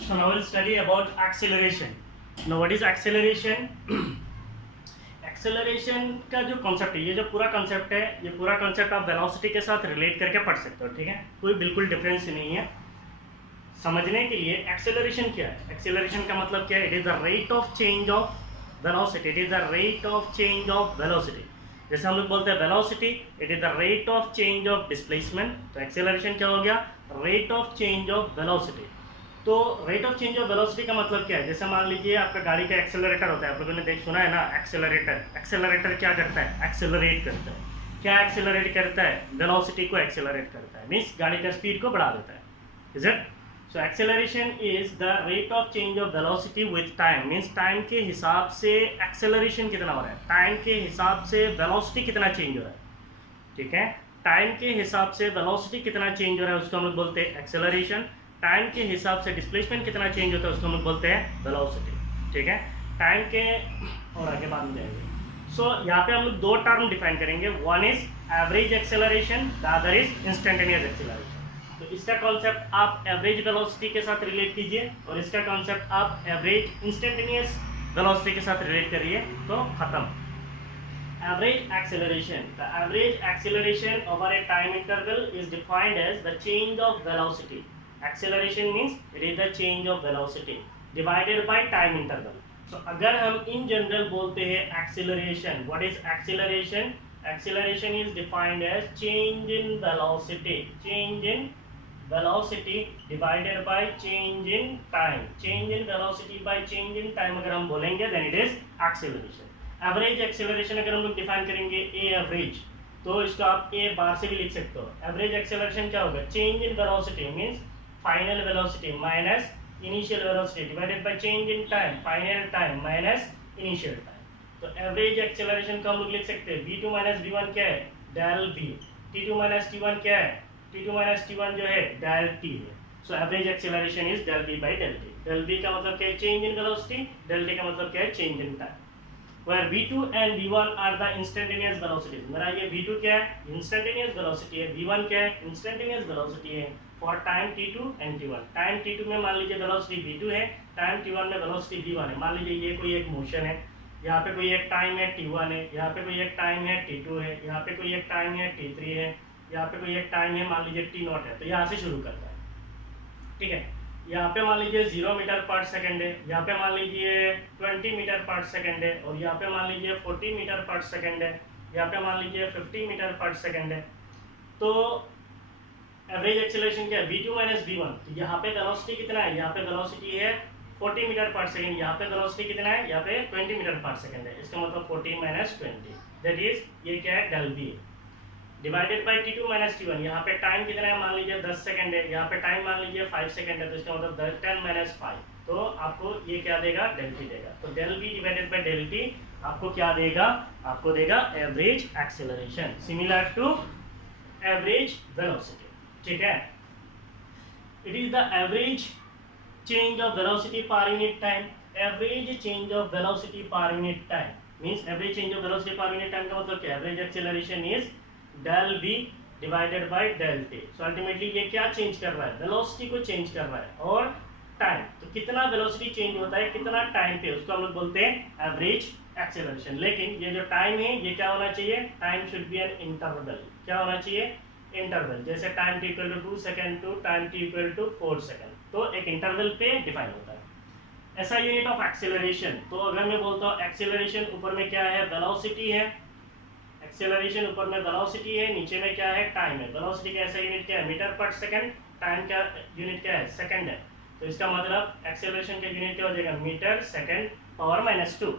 So now we'll study about acceleration. Now what is acceleration? Acceleration का जो कॉन्सेप्ट है, ये जो पूरा कॉन्सेप्ट है, ये पूरा कॉन्सेप्ट आप वेलोसिटी के साथ रिलेट करके पढ़ सकते हो। ठीक है, कोई बिल्कुल डिफरेंस नहीं है। समझने के लिए एक्सेलरेशन क्या है, एक्सेलरेशन का मतलब क्या है? It is the rate of change of velocity, it is the rate of change of velocity. जैसे हम लोग बोलते हैं velocity, it is the rate of change of displacement, तो एक्सेलरेशन क्या हो गया? Rate of change of velocity. तो rate of change of velocity का मतलब क्या है? जैसे मान लीजिए आपका गाड़ी का एक्सेलरेटर होता है, आप लोगों ने सुना है ना एक्सेलरेटर। एक्सेलरेटर क्या करता है? एक्सेलरेट करता है। क्या एक्सेलरेट करता है? वेलोसिटी को एक्सेलरेट करता है, मीन्स गाड़ी का स्पीड को बढ़ा देता है। Is it? So acceleration is the rate of change of velocity with time, means time के हिसाब से एक्सेलरेशन कितना हो रहा है, टाइम के हिसाब से वेलोसिटी कितना चेंज हो रहा है। ठीक है, टाइम के हिसाब से वेलोसिटी कितना चेंज हो रहा है उसको हम लोग बोलते हैं एक्सेलरेशन। टाइम के हिसाब से डिस्प्लेसमेंट कितना चेंज होता है उसको हम लोग बोलते हैं वेलोसिटी। ठीक है, टाइम के और आगे बाद में जाएंगे। सो यहाँ पे हम लोग दो टर्म डिफाइन करेंगे, one is average acceleration, the other is instantaneous acceleration. तो इसका कॉन्सेप्ट आप एवरेज वेलोसिटी के साथ रिलेट कीजिए और इसका कॉन्सेप्ट आप एवरेज इंस्टेंटेनियस वेलोसिटी के साथ रिलेट करिए तो खत्म। Average acceleration. The average acceleration over a time interval is defined as the change of velocity. Acceleration means it is the change of velocity divided by time interval. So अगर हम in general बोलते हैं acceleration, what is acceleration? Acceleration is defined as change in velocity. Change in velocity divided by change in time. Change in velocity by change in time अगर हम बोलेंगे then it is acceleration. Average acceleration अगर हम लोग define करेंगे ए average, तो इसको आप ए बार से भी लिख सकते हो। एवरेज एक्सेलरेशन क्या होगा? Change in velocity means final velocity minus initial velocity divided by change in time, final time minus initial time. तो एवरेज एक्सेलरेशन को हम लोग लिख सकते हैं v2 माइनस v1 क्या है? Del v। t2 minus t1 क्या है? t2 माइनस t1 जो है डेल t है। So average acceleration is del v by del t। Del v का मतलब क्या है? Change in velocity. Del t का मतलब क्या है? Change in time. where v2 and v1 are the instantaneous velocities। मेरा ये v2 क्या है? instantaneous velocity है। v1 क्या है? instantaneous velocity है for time t2 and t1। time t2 में मान लीजिए velocity v2 है, time t1 में velocity v1 है। मान लीजिए ये कोई एक मोशन है, यहाँ पे कोई एक टाइम है t1 है, यहाँ पे कोई एक टाइम है t2 है, यहाँ पे कोई एक टाइम है t3 है, यहाँ पे कोई एक टाइम है मान लीजिए t0 है। तो यहाँ से शुरू करता है। ठीक है, यहाँ पे मान लीजिए 0 मीटर पर सेकंड है, यहाँ पे मान लीजिए 20 मीटर पर सेकंड है, और यहाँ पे मान लीजिए 40 मीटर पर सेकंड है, यहाँ पे मान लीजिए 50 मीटर पर सेकंड है। तो एवरेज एक्सेलरेशन क्या है? v2 minus v1। तो यहाँ पे वेलोसिटी कितना है? यहाँ पे वेलोसिटी है 40 मीटर पर सेकंड, यहाँ पे वेलोसिटी कितना है? यहाँ पे 20 मीटर पर सेकंड है। इसका मतलब 40 माइनस 20 दैट इज ये क्या है? Del v divided by t2 minus t1। यहाँ पे टाइम कितना है? मान लीजिए 10 सेकंड है, यहाँ पे टाइम मान लीजिए 5 सेकंड है, तो इसका मतलब 10 माइनस 5, तो आपको ये क्या देगा? डेल t देगा। तो del v divided by del t आपको क्या देगा? आपको देगा average acceleration similar to average velocity. ठीक है, it is the average change of velocity per unit time. Average change of velocity per unit time means average change of velocity per unit time का मतलब क्या है? Average acceleration is del v divided by del t। So ultimately ये क्या change कर रहा है? Velocity को चेंज कर रहा है और टाइम। तो कितना वेलोसिटी चेंज होता है कितना टाइम पे, उसको हम लोग बोलते हैं एवरेज एक्सेलरेशन। लेकिन ये जो टाइम है ये क्या होना चाहिए? Time should be an interval. क्या होना चाहिए? इंटरवल। जैसे time t equal to 2 second to time t equal to 4 second, तो एक इंटरवल पे डिफाइन होता है। ऐसा यूनिट ऑफ एक्सेलरेशन। तो अगर मैं बोलता हूँ एक्सेलरेशन ऊपर में क्या है? वेलोसिटी है। एक्सेलरेशन ऊपर में वेलोसिटी है, नीचे में क्या है? टाइम है। वेलोसिटी का ऐसा यूनिट क्या है? Metre per second. टाइम का यूनिट क्या है? सेकंड है। तो इसका मतलब एक्सेलरेशन का यूनिट क्या हो जाएगा? Metre second power minus 2।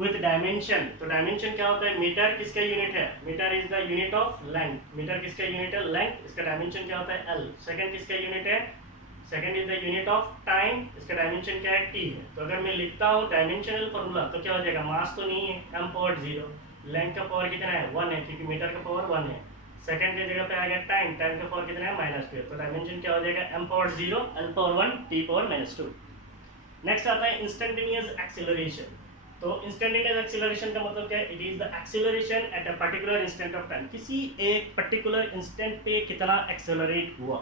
With dimension. तो डायमेंशन क्या होता है, मीटर किसका यूनिट है, metre is the unit of length, metre किसका यूनिट है, लेंथ, इसका डायमेंशन क्या होता है एल। सेकंड किसका यूनिट है, second is the unit of time, इसका डायमेंशन क्या है टी है। तो अगर मैं लिखता हूँ डायमेंशनल फॉर्मूला तो क्या हो जाएगा, मास तो नहीं है m पावर 0, लेंथ का पावर कितना है 1 है क्योंकि मीटर का पावर 1 है, सेकंड की जगह पे आ गया टाइम, टाइम का पावर कितना है -2, तो डायमेंशन क्या हो जाएगा m power 0, l power 1, t power -2। Next आता है इंस्टेंटेनियस एक्सीलरेशन। तो इंस्टेंटेनियस एक्सीलरेशन का मतलब क्या है, it is the acceleration at a particular instant of time, किसी एक पर्टिकुलर इंस्टेंट पे कितना एक्सेलरेट हुआ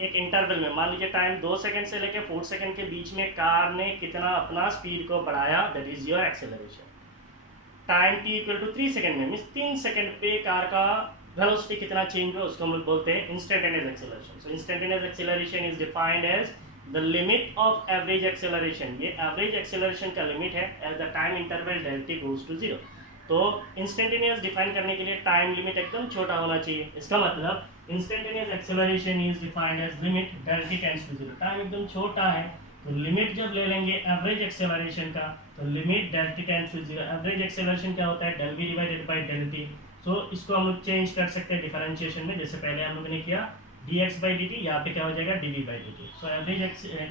एक इंटरवल में, मान लीजिए टाइम 2 सेकंड से लेकर 4 सेकंड के बीच में कार ने कितना अपना स्पीड को बढ़ाया, that is your acceleration. Time t equal to 3 second में, मींस 3 सेकंड पे कार का वेलोसिटी कितना चेंज हुआ, उसको हम लोग बोलते हैं instantaneous acceleration. So instantaneous acceleration is defined as the limit of average acceleration, ये एवरेज एक्सेलरेशन का लिमिट है as the time interval del t goes to 0। तो इंस्टेंटेनियस डिफाइन करने के लिए टाइम लिमिट एकदम छोटा होना चाहिए, इसका मतलब instantaneous acceleration is defined as limit del t tends to 0, time एकदम छोटा है तो लिमिट जब ले लेंगे एवरेज एक्सेलरेशन का, तो limit del t tends to 0, average acceleration क्या होता है del v divided by del t। So इसको हम लोग चेंज कर सकते हैं डिफरेंशिएशन में, जैसे पहले हम लोगों ने किया dx by dt, यहाँ पे क्या हो जाएगा dv by dt। So average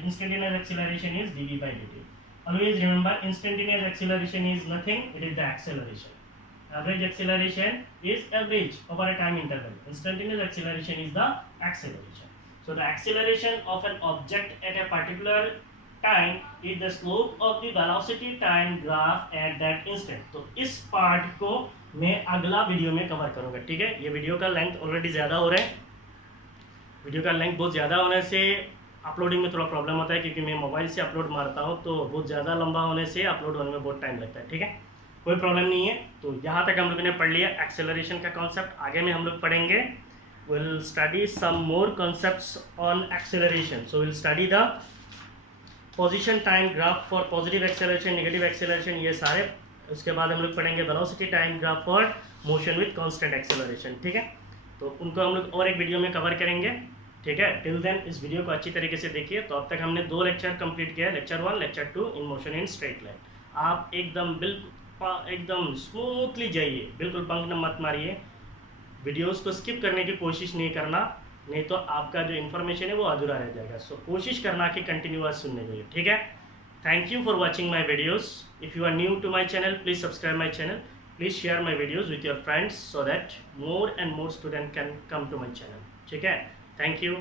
instantaneous acceleration is dv by dt। Always remember instantaneous acceleration is nothing, it is the acceleration. Average acceleration is average over a time interval. Instantaneous acceleration is the acceleration. So the acceleration of an object at a particular time is the slope of the velocity time graph at that instant. तो इस part को मैं अगला video में cover करूँगा, ठीक है। ये वीडियो का लेंथ ऑलरेडी ज़्यादा हो रहा है, वीडियो का लेंथ बहुत ज़्यादा होने से अपलोडिंग में थोड़ा प्रॉब्लम होता है क्योंकि मैं मोबाइल से अपलोड मारता हूँ तो बहुत ज़्यादा लंबा होने से अपलोड होने में बहुत टाइम लगता है, ठीक है। कोई प्रॉब्लम नहीं है। तो यहाँ तक हम लोगों ने पढ़ लिया एक्सेलरेशन का कॉन्सेप्ट, आगे में हम लोग पढ़ेंगे, will study some more concepts on acceleration. So will study the position time graph for positive acceleration, negative acceleration, ये सारे। उसके बाद हम लोग पढ़ेंगे velocity time graph for motion with constant acceleration, ठीक है। तो उनको हम लोग और एक वीडियो में कवर करेंगे, ठीक है। टिल देन इस वीडियो को अच्छी तरीके से देखिए। तो अब तक हमने 2 लेक्चर कंप्लीट किया है, lecture 1, lecture 2 in motion in straight line. आप एकदम बिल्कुल एकदम स्मूथली जाइए, बिल्कुल बंक न मत मारिए, वीडियोस को स्किप करने की कोशिश नहीं करना, नहीं तो आपका जो इन्फॉर्मेशन है वो अधूरा रह जाएगा। सो कोशिश करना कि कंटिन्यूअस सुनने के लिए, ठीक है। Thank you for watching my videos. If you are new to my channel, please subscribe my channel, please share my videos with your friends so that more and more student can come to my channel, ठीक है। Thank you.